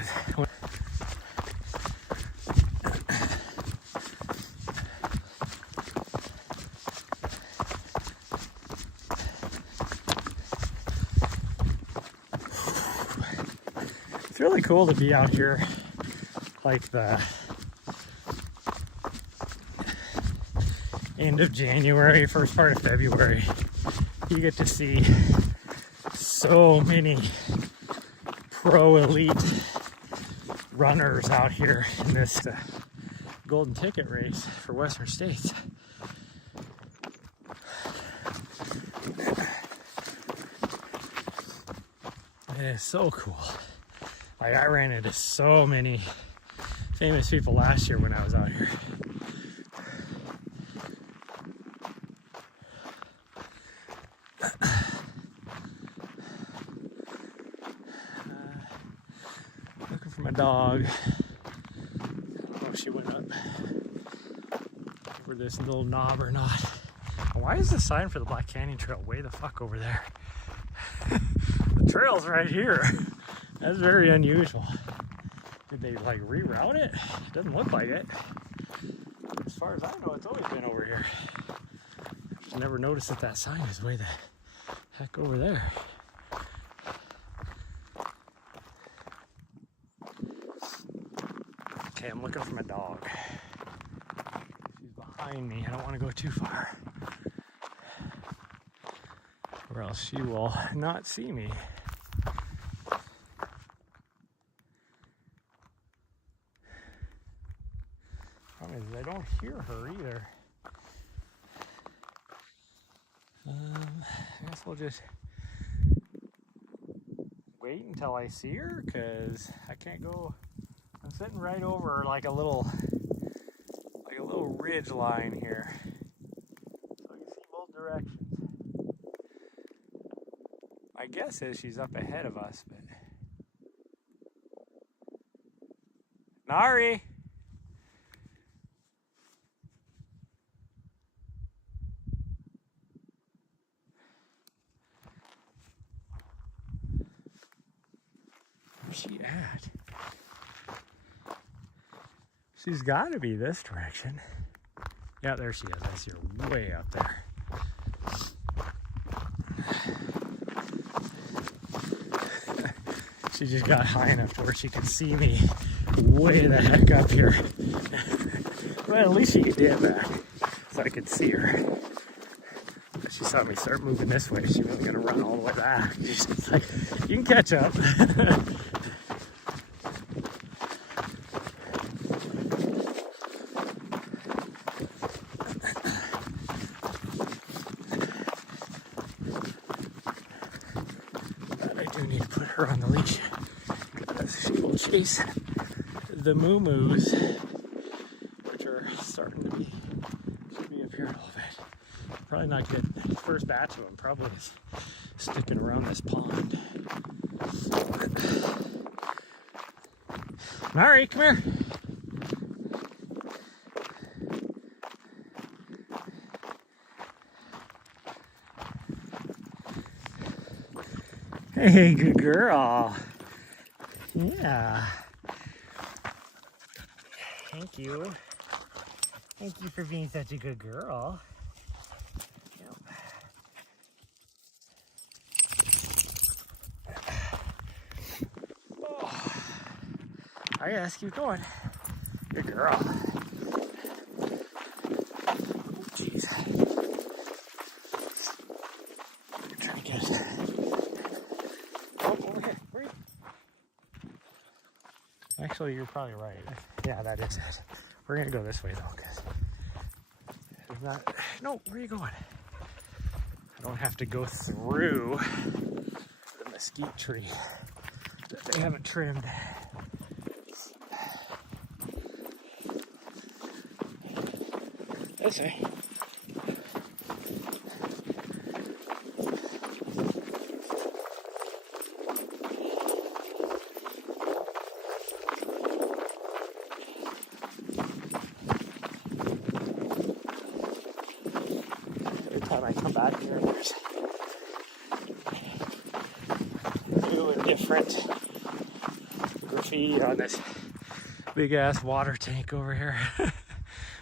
It's really cool to be out here like the end of January, first part of February. You get to see so many pro elite runners out here in this golden ticket race for Western States. It is so cool. Like, I ran into so many famous people last year when I was out here. Looking for my dog. Oh, she went up over this little knob or not. Why is the sign for the Black Canyon Trail way the fuck over there? The trail's right here. That's very unusual. Did they like reroute it? It doesn't look like it. As far as I know, it's always been over here. I never noticed that that sign is way the heck over there. Okay, I'm looking for my dog. She's behind me. I don't want to go too far, or else she will not see me. Problem is, I don't hear her either. I guess we'll just wait until I see her, because I can't go. I'm sitting right over like a little ridge line here, so I can see both directions. My guess is she's up ahead of us, but Nari. Where's she at? She's got to be this direction. Yeah, there she is. I see her way up there. She just got high enough to where she could see me way the heck up here. But at least she could get back so I could see her. But she saw me start moving this way. She wasn't gonna run all the way back. She's like, you can catch up. Need to put her on the leash because she will chase the moo-moos, which are starting to be, should be up here a little bit. Probably not good. First batch of them probably is sticking around this pond. Mari, come here. Hey, good girl. Yeah. Thank you. Thank you for being such a good girl. Oh. I guess keep going. Good girl. Jeez. Try to get it. Actually, you're probably right. Yeah, that is it. We're gonna go this way though, because there's not. No, where are you going? I don't have to go through the mesquite tree that they haven't trimmed. This way. I come back here, there's new and different graffiti on this big ass water tank over here.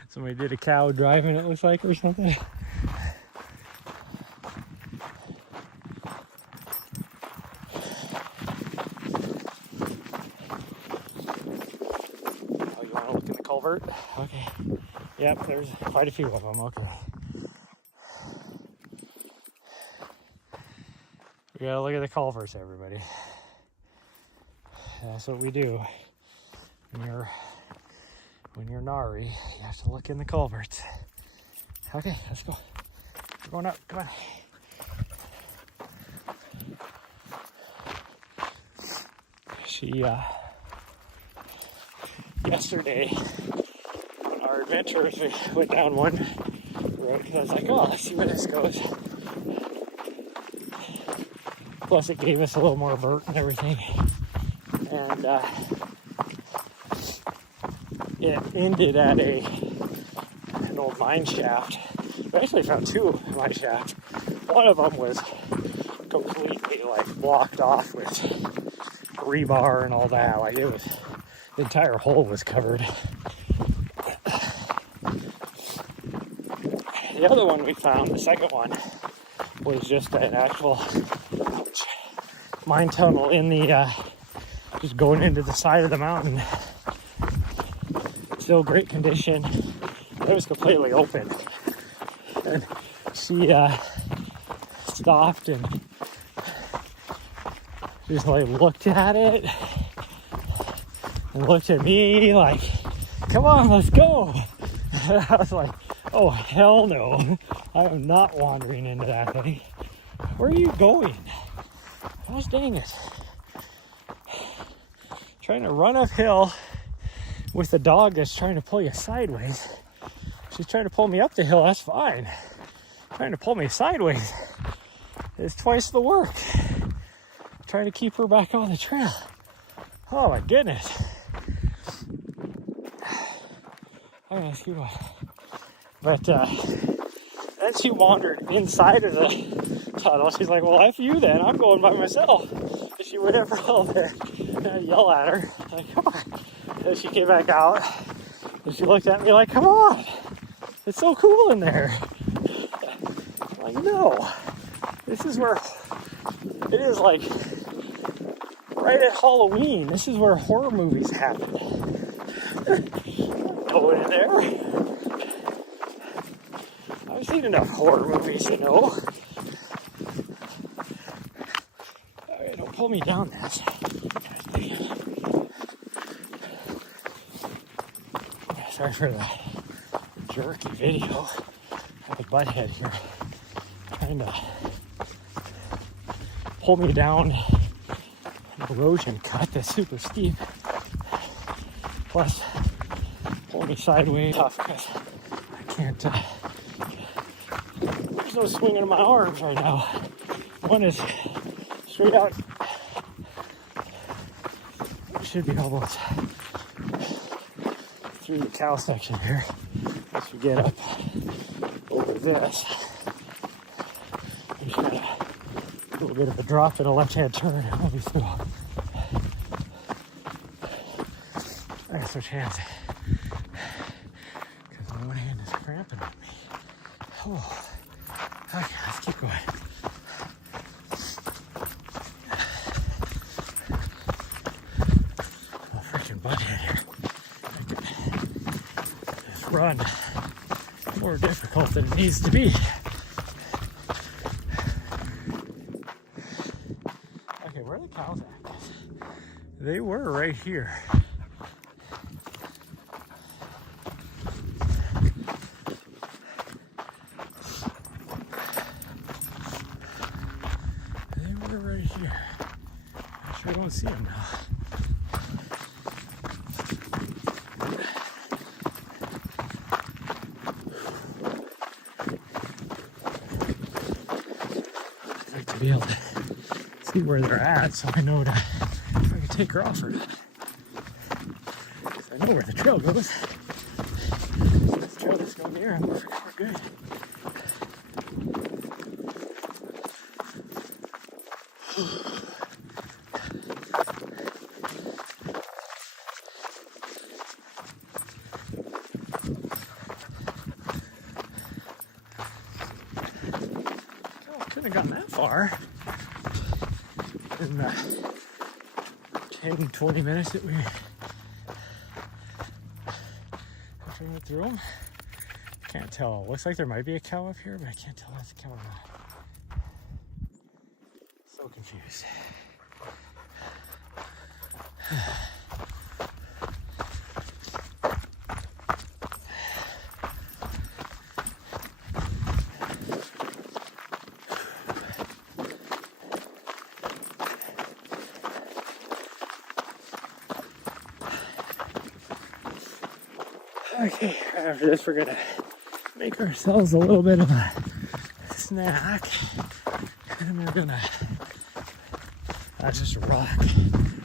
Somebody did a cow driving, it looks like, or something. Oh, you want to look in the culvert? Okay. Yep, there's quite a few of them. Okay. We gotta look at the culverts, everybody. That's what we do. When you're Nari, you have to look in the culverts. Okay, let's go. We're going up. Come on. Yesterday, on our adventures, we went down one road because I was like, oh, let's see where this goes. Plus, it gave us a little more vert and everything. And it ended at an old mine shaft. We actually found two mine shafts. One of them was completely like blocked off with rebar and all that. Like it was, the entire hole was covered. The other one we found, the second one, was just an actual mine tunnel in the just going into the side of the mountain. Still great condition. It was completely open. And she stopped and just like looked at it and looked at me like, come on, let's go. And I was like, oh hell no, I am not wandering into that thing. Where are you going? Gosh dang it. Trying to run uphill with a dog that's trying to pull you sideways. She's trying to pull me up the hill, that's fine. Trying to pull me sideways is twice the work. Trying to keep her back on the trail. Oh my goodness. Okay, let's keep on. But then she wandered inside of the tunnel. She's like, well, F you then, I'm going by myself. And she went over all there. And I yell at her, like, come on. And she came back out. And she looked at me like, come on. It's so cool in there. I'm like, no. This is where, it is like, right at Halloween. This is where horror movies happen. Going in there. I've seen enough horror movies, you know. Alright, don't pull me down that. Sorry for the jerky video. I have a butt head here trying to pull me down an erosion cut that's super steep. Plus, pull me sideways tough because I can't. There's no swinging in my arms right now. One is straight out. Should be almost through the cow section here. Once we get up over this, we just got a little bit of a drop and a left-hand turn, and we'll be through. I gotta switch hands because my one hand is cramping on me. Oh, okay, let's keep going. A freaking butthead here. This run more difficult than it needs to be. Okay, where are the cows at? They were right here. Right here. I sure don't see him now. I'd like to be able to see where they're at so I know if I can take her off or not. I know where the trail goes. This trail that's going here, we're good. Couldn't have gotten that far in the 10-20 minutes that we went through them. Can't tell. Looks like there might be a cow up here, but I can't tell if it's a cow or not. So confused. Okay, after this, we're gonna make ourselves a little bit of a snack, and we're gonna. That's just a rock.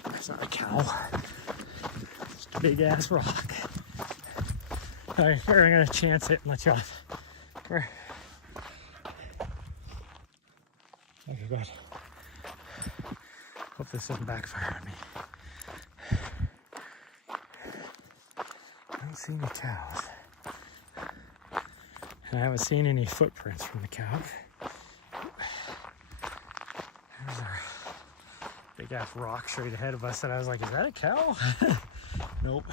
That's not a cow. It's a big ass rock. Alright, we're gonna chance it and let you off. Okay, good. Hope this doesn't backfire on me. I don't see any cows. And I haven't seen any footprints from the cows. There's our big ass rock straight ahead of us, and I was like, is that a cow? Nope.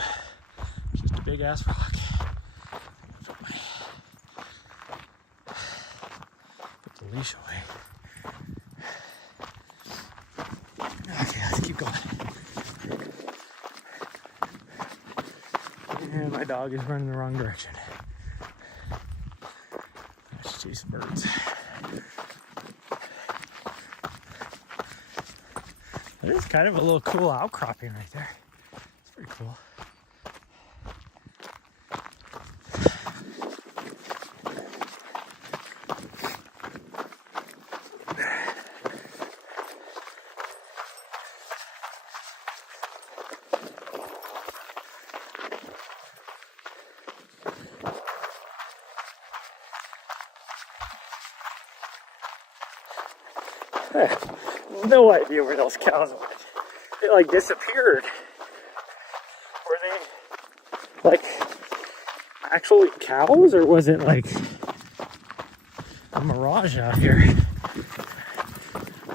Just a big ass rock. Put the leash away. Okay, let's keep going. And my dog is running the wrong direction. Let's chase birds. That is kind of a little cool outcropping right there. It's pretty cool. I have no idea where those cows went. They like disappeared. Were they like actually cows, or was it like a mirage out here?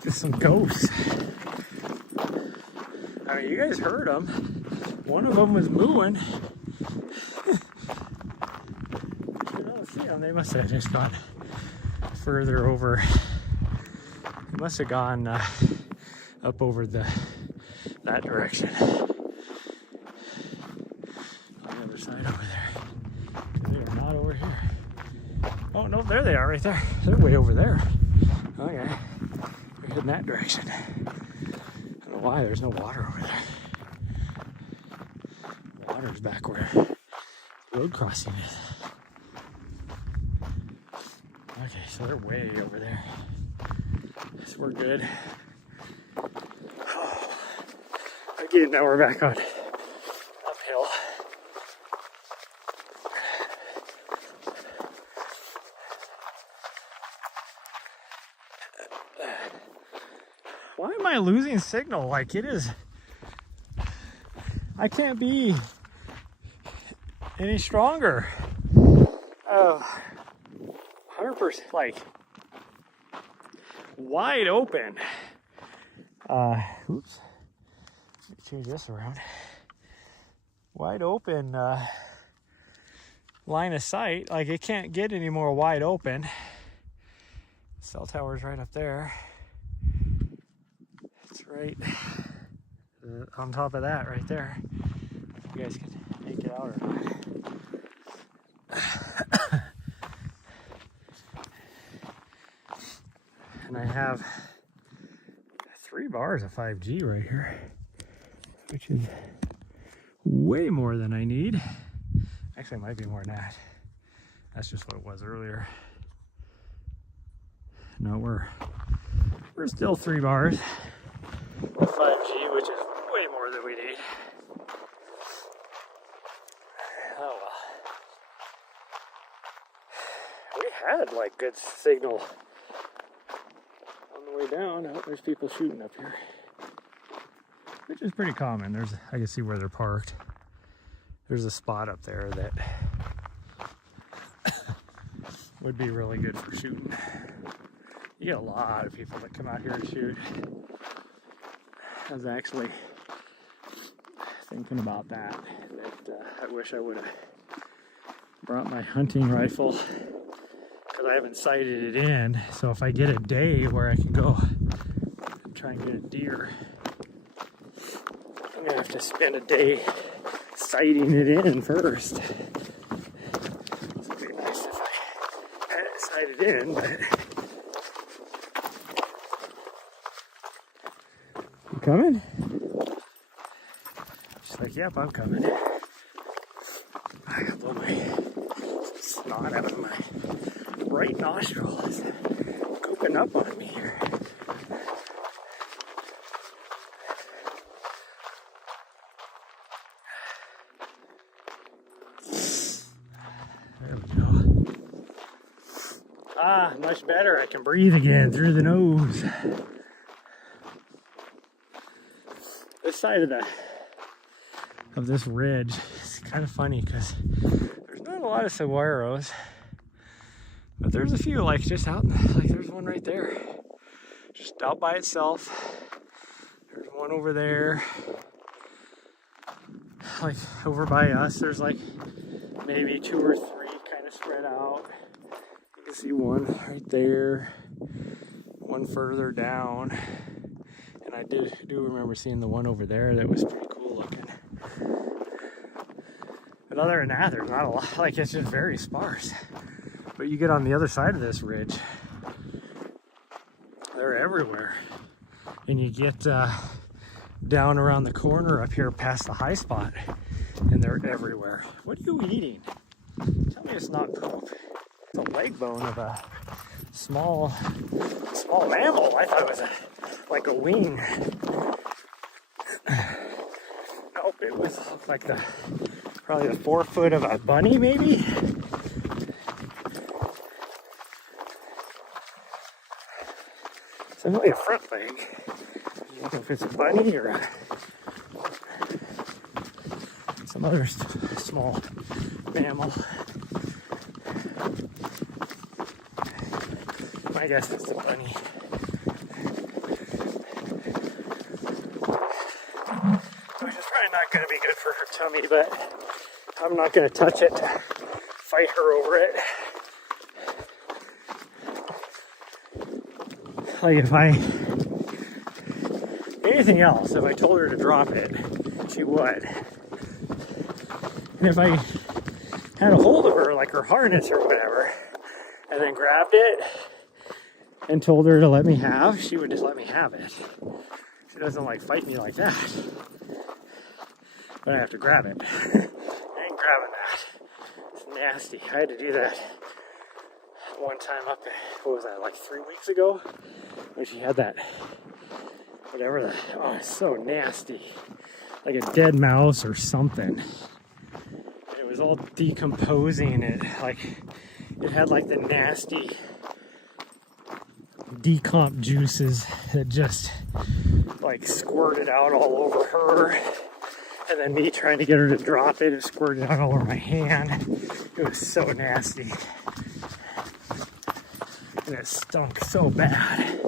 Just some ghosts. I mean, you guys heard them. One of them was mooing. You don't see them. They must have just gone further over. It must have gone up over that direction. On the other side over there. They are not over here. Oh no, there they are right there. They're way over there. Okay. They're heading that direction. I don't know why there's no water over there. Water's back where the road crossing is. Okay, so they're way over there. So we're good. Oh. Again, now we're back on uphill. Why am I losing signal? Like it is. I can't be any stronger. 100% like wide open. Oops. Let me change this around. Wide open line of sight. Like it can't get any more wide open. Cell tower's right up there. It's right on top of that right there. If you guys can make it out or not. And I have 3 bars of 5G right here, which is way more than I need. Actually, it might be more than that. That's just what it was earlier. No, we're still 3 bars of 5G, which is way more than we need. Oh well. We had like good signal on the way down. Oh, there's people shooting up here, which is pretty common. I can see where they're parked. There's a spot up there that would be really good for shooting. You get a lot of people that come out here and shoot. I was actually thinking about that I wish I would have brought my hunting rifle, because I haven't sighted it in. So if I get a day where I can go and try and get a deer, I'm gonna have to spend a day sighting it in first. It'd be nice if I had it sighted in, but you coming? She's like, yep, I'm coming. I gotta blow my snot out of my right nostril. It's gooping up on me here. There we go. Ah, much better. I can breathe again through the nose. This side of this ridge is kind of funny because there's not a lot of saguaros, but there's a few, like just out, like there's one right there, just out by itself. There's one over there, like over by us. There's like maybe 2 or 3 kind of spread out. You can see one right there, one further down, and I do remember seeing the one over there that was pretty cool looking. But other than that, there's not a lot, like it's just very sparse. But you get on the other side of this ridge, they're everywhere. And you get down around the corner up here past the high spot, and they're everywhere. What are you eating? Tell me it's not poop. It's a leg bone of a small mammal. I thought it was like a wing. Nope, it was like probably the 4-foot of a bunny, maybe. It's only a front leg. I don't know if it's a bunny or some other small mammal. I guess it's a bunny. Which is probably not going to be good for her tummy, but I'm not going to touch it, fight her over it. Like anything else, if I told her to drop it, she would. And if I had a hold of her, like her harness or whatever, and then grabbed it and told her to let me have, she would just let me have it. She doesn't like fight me like that. But I have to grab it. I ain't grabbing that. It's nasty. I had to do that one time up, what was that, like 3 weeks ago? When she had that, whatever oh, it's so nasty. Like a dead mouse or something. It was all decomposing. It had like the nasty decomp juices that just like squirted out all over her. And then me trying to get her to drop it, it squirted out all over my hand. It was so nasty. And it stunk so bad.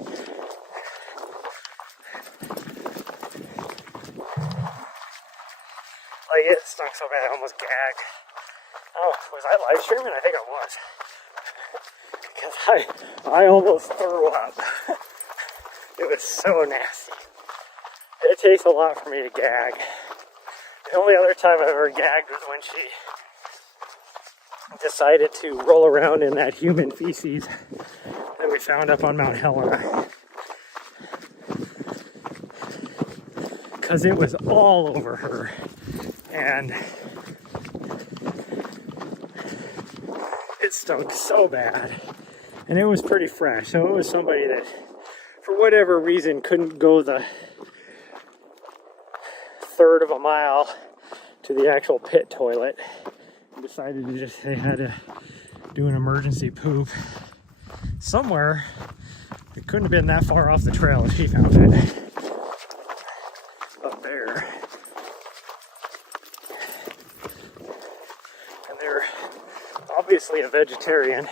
Like, it stunk so bad I almost gagged. Oh, was I live streaming? I think I was. Because I almost threw up. It was so nasty. It takes a lot for me to gag. The only other time I've ever gagged was when she decided to roll around in that human feces that we found up on Mount Helena. Because it was all over her. And it stunk so bad. And it was pretty fresh. So it was somebody that, for whatever reason, couldn't go the 1/3 of a mile to the actual pit toilet. And decided to they had to do an emergency poop somewhere It couldn't have been that far off the trail if she found it. Up there. And they're obviously a vegetarian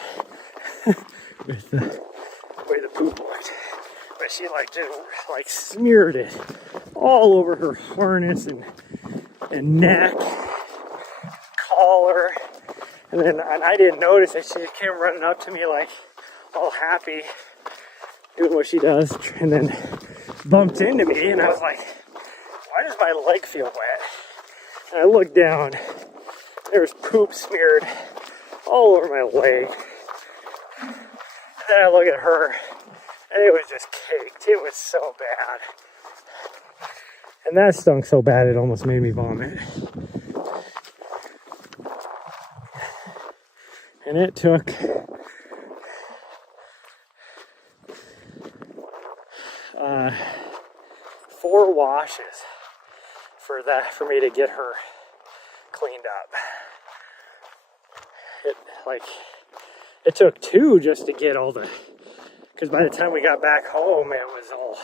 with the way the poop looked. But she like just like smeared it all over her harness and neck, collar. And I didn't notice it. She came running up to me like all happy, doing what she does, and then bumped into me, and I was like, why does my leg feel wet? And I looked down, there was poop smeared all over my leg. And then I look at her, and it was just caked. It was so bad. And that stunk so bad it almost made me vomit. And it took four washes for me to get her cleaned up. It took two just to get all the, because by the time we got back home, it was all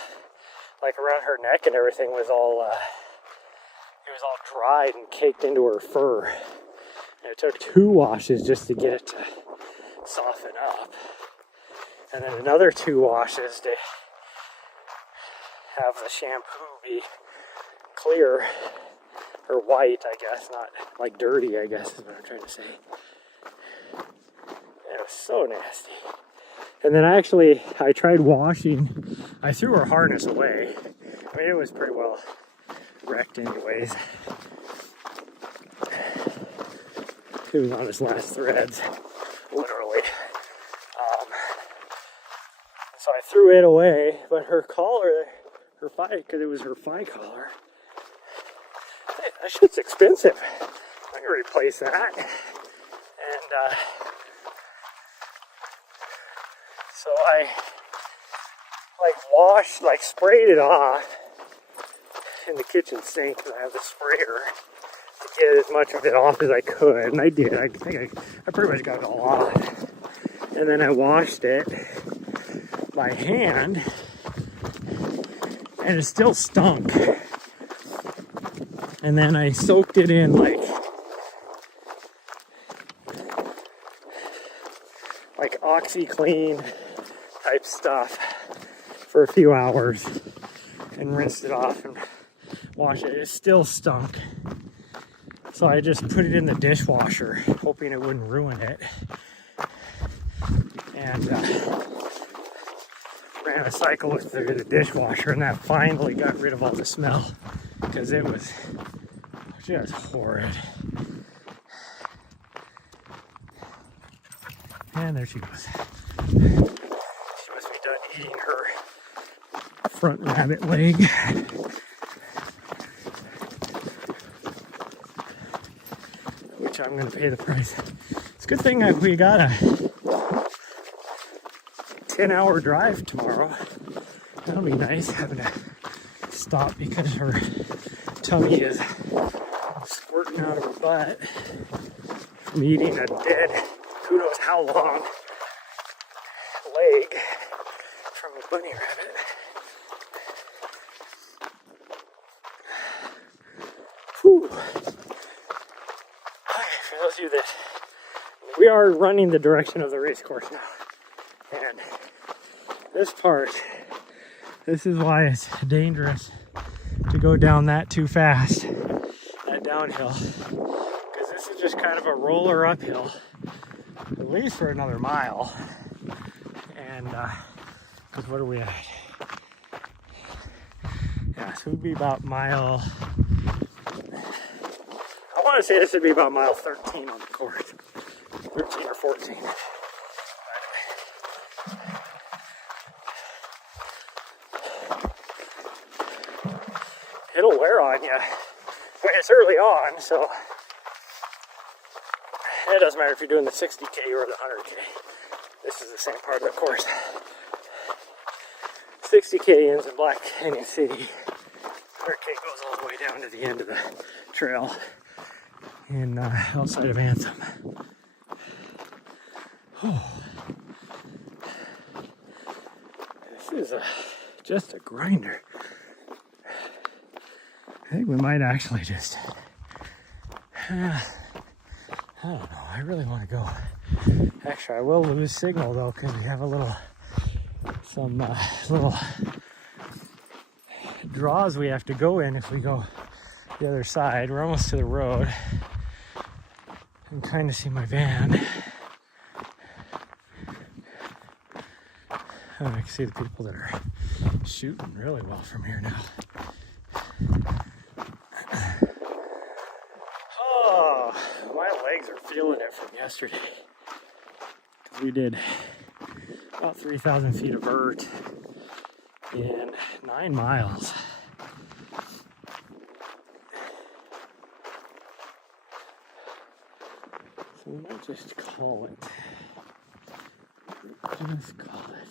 like around her neck and everything was all it was all dried and caked into her fur. And it took two washes just to get it to soften up, and then another two washes to have the shampoo be clear, or white, I guess, not like dirty, I guess is what I'm trying to say. It was so nasty. And then I tried washing, I threw her harness away. I mean, it was pretty well wrecked anyways. It was on its last threads, literally. So I threw it away, but her collar, her fly, because it was her fly collar. Hey, that shit's expensive. I can replace that. And so I sprayed it off in the kitchen sink, because I have the sprayer to get as much of it off as I could, and I did. I think I pretty much got it all off. And then I washed it by hand, and it still stunk. And then I soaked it in like OxyClean type stuff for a few hours and rinsed it off and washed it. It still stunk. So I just put it in the dishwasher, hoping it wouldn't ruin it. And ran a cycle with the dishwasher, and that finally got rid of all the smell, because it was just horrid. And there she goes. She must be done eating her front rabbit leg. Which I'm going to pay the price. It's a good thing that we got a 10-hour drive tomorrow. That'll be nice, having to stop because her tummy is squirting out of her butt from eating a dead, who knows how long, leg from a bunny rabbit. Whew. For those of you that, we are running the direction of the race course now. And this part, this is why it's dangerous to go down that too fast, that downhill. Because this is just kind of a roller uphill, at least for another mile. And, because what are we at? Yeah, so we'd be about mile, I want to say this would be about mile 13 on the course. 13 or 14. It'll wear on you. I mean, it's early on, so it doesn't matter if you're doing the 60K or the 100K. This is the same part of the course. 60K ends in Black Canyon City. 100K goes all the way down to the end of the trail in outside of Anthem. is just a grinder. I think we might actually just, I don't know, I really want to go. Actually, I will lose signal though, because we have some little draws we have to go in if we go the other side. We're almost to the road. I can kind of see my van. Oh, I can see the people that are shooting really well from here now. Oh, my legs are feeling it from yesterday. We did about 3,000 feet of vert in 9 miles. So we might just call it. Just call it.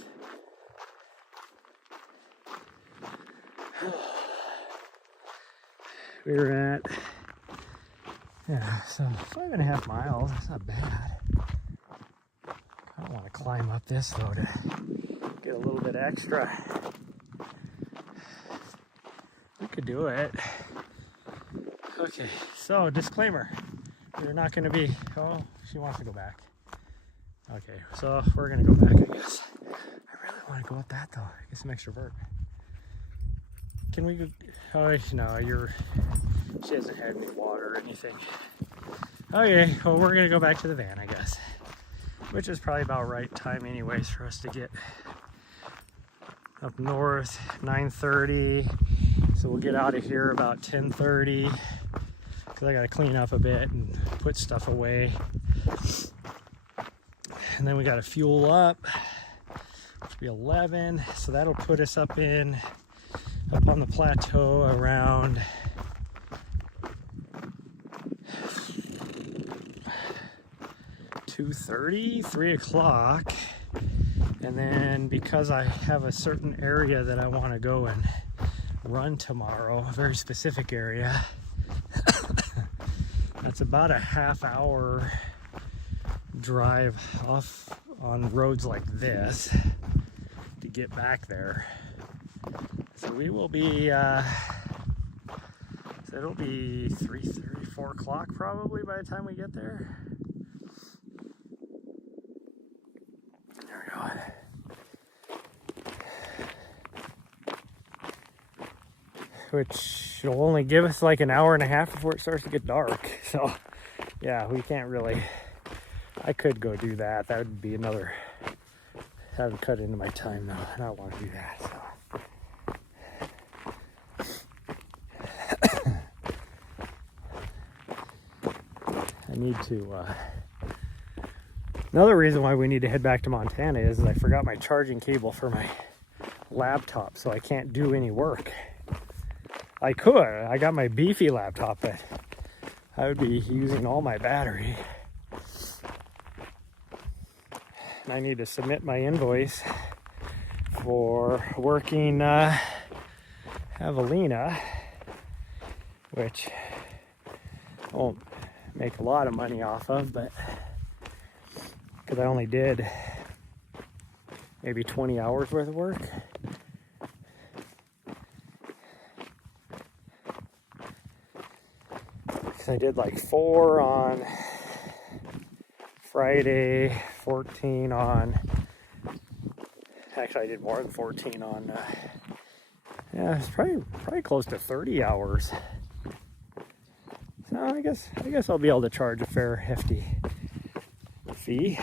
We were at, so 5.5 miles. That's not bad. I don't want to climb up this though to get a little bit extra. We could do it. Okay, so disclaimer. You're not going to be, oh, she wants to go back. Okay, so we're going to go back, I guess. I really want to go up that though. Get some extra vert. Can we go? Oh, no, she hasn't had any water or anything. Okay, well, we're going to go back to the van, I guess. Which is probably about right time anyways for us to get up north, 9:30. So we'll get out of here about 10:30. Because I got to clean up a bit and put stuff away. And then we got to fuel up, which will be 11. So that'll put us up on the plateau around 2:30, 3 o'clock. And then because I have a certain area that I want to go and run tomorrow, a very specific area, that's about a half-hour drive off on roads like this to get back there. So we will be, so it'll be 3:30, 4 o'clock probably by the time we get there. There we go. Which will only give us like an hour and a half before it starts to get dark. So yeah, we can't really, I could go do that. That would be another, that would cut into my time though. I don't want to do that, so. I need to, another reason why we need to head back to Montana is I forgot my charging cable for my laptop, so I can't do any work. I could. I got my beefy laptop, but I would be using all my battery. And I need to submit my invoice for working Javelina, which I won't make a lot of money off of, but because I only did maybe 20 hours worth of work. I did like 4 on Friday, 14 on, actually I did more than 14 on, yeah, it's probably close to 30 hours. So I guess I'll be able to charge a fair hefty fee.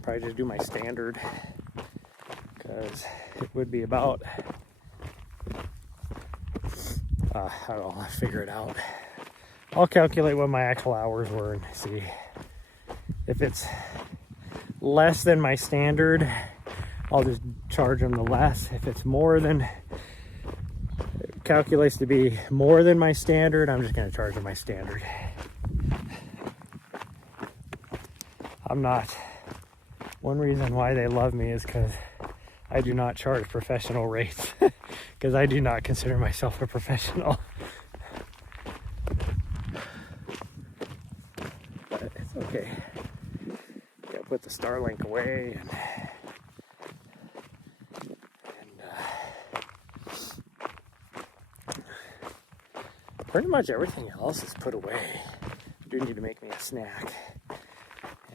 Probably just do my standard, because it would be about, I don't know, I'll figure it out. I'll calculate what my actual hours were and see if it's less than my standard. I'll just charge them the less. If it's more than, it calculates to be more than my standard, I'm just going to charge them my standard. I'm not, one reason why they love me is because I do not charge professional rates. Because I do not consider myself a professional. But it's okay. Gotta put the Starlink away, and pretty much everything else is put away. I do need to make me a snack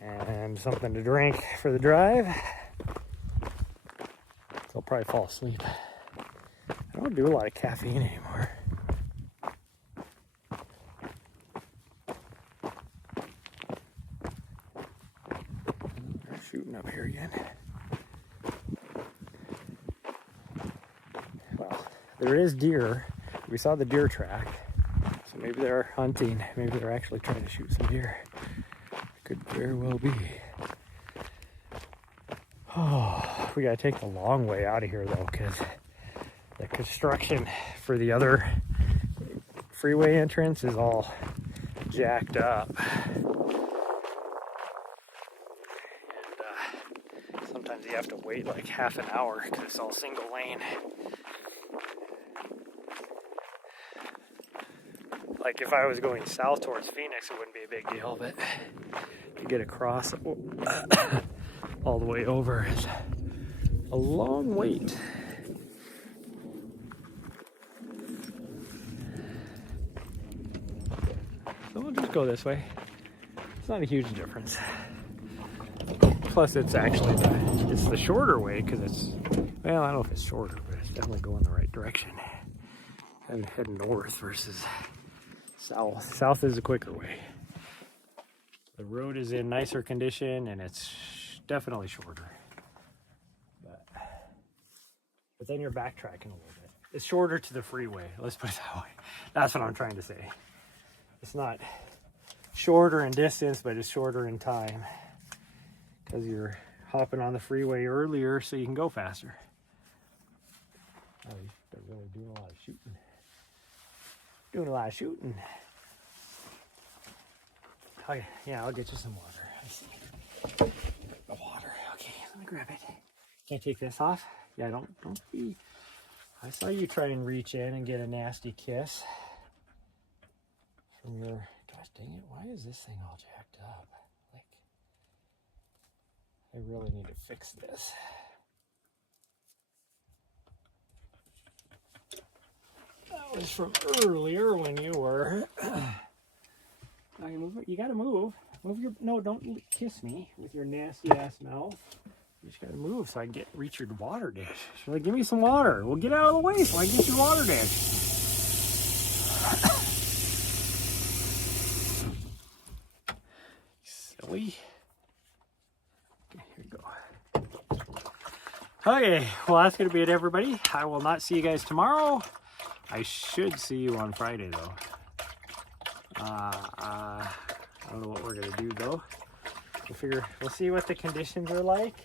and something to drink for the drive. So I'll probably fall asleep. I don't do a lot of caffeine anymore. They're shooting up here again. Well, there is deer. We saw the deer track. So maybe they're hunting. Maybe they're actually trying to shoot some deer. Could very well be. Oh, we gotta take the long way out of here though, because the construction for the other freeway entrance is all jacked up. And, sometimes you have to wait like half an hour because it's all single lane. Like if I was going south towards Phoenix, it wouldn't be a big deal, but to get across all the way over is a long wait. So we'll just go this way. It's not a huge difference. Plus, it's actually it's the shorter way because it's, well, I don't know if it's shorter, but it's definitely going the right direction. I'm heading north versus south. South is a quicker way. The road is in nicer condition and it's definitely shorter. But then you're backtracking a little bit. It's shorter to the freeway. Let's put it that way. That's what I'm trying to say. It's not shorter in distance, but it's shorter in time. Because you're hopping on the freeway earlier so you can go faster. Oh, they're really doing a lot of shooting. Doing a lot of shooting. Okay, yeah, I'll get you some water. I see. The water. Okay, let me grab it. Can't take this off. Yeah, don't be. I saw you try and reach in and get a nasty kiss from your. Gosh dang it! Why is this thing all jacked up? Like, I really need to fix this. That was from earlier when you were. You gotta move. Move your. No, don't kiss me with your nasty ass mouth. You just gotta move so I can reach your water dish. She's like, give me some water. Well, get out of the way so I can get your water dish. Silly. Okay, here you go. Okay, well, that's gonna be it, everybody. I will not see you guys tomorrow. I should see you on Friday, though. I don't know what we're gonna do, though. We'll see what the conditions are like.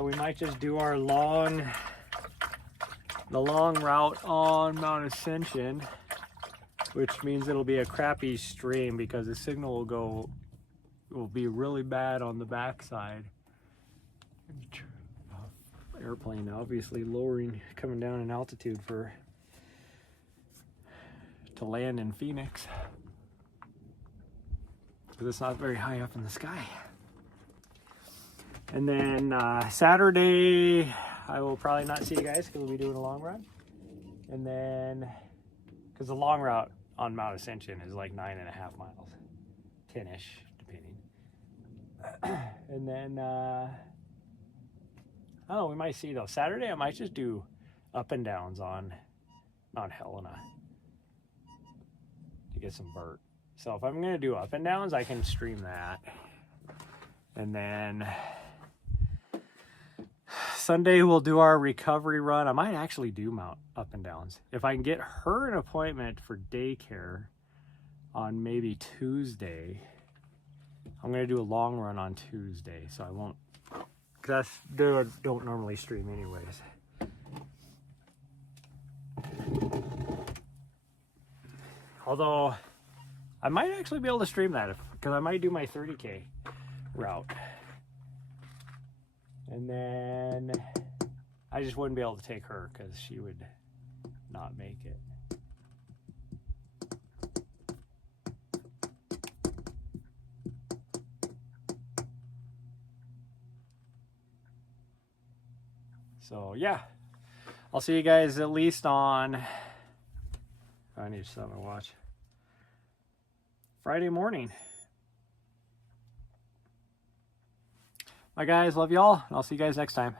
We might just do the long route on Mount Ascension, which means it'll be a crappy stream because the signal will be really bad on the backside. Airplane obviously coming down in altitude to land in Phoenix because it's not very high up in the sky. And then Saturday, I will probably not see you guys because we'll be doing a long run. And then, because the long route on Mount Ascension is like 9.5 miles, 10-ish, depending. And then, oh, we might see though. Saturday, I might just do up and downs on Mount Helena to get some vert. So if I'm going to do up and downs, I can stream that. And then Sunday we'll do our recovery run. I might actually do Mount up and downs. If I can get her an appointment for daycare on maybe Tuesday, I'm going to do a long run on Tuesday. So I won't, because I don't normally stream anyways. Although I might actually be able to stream that because I might do my 30K route. And then I just wouldn't be able to take her because she would not make it. So yeah, I'll see you guys at least on, I need something to watch, Friday morning. Bye guys, love y'all, and I'll see you guys next time.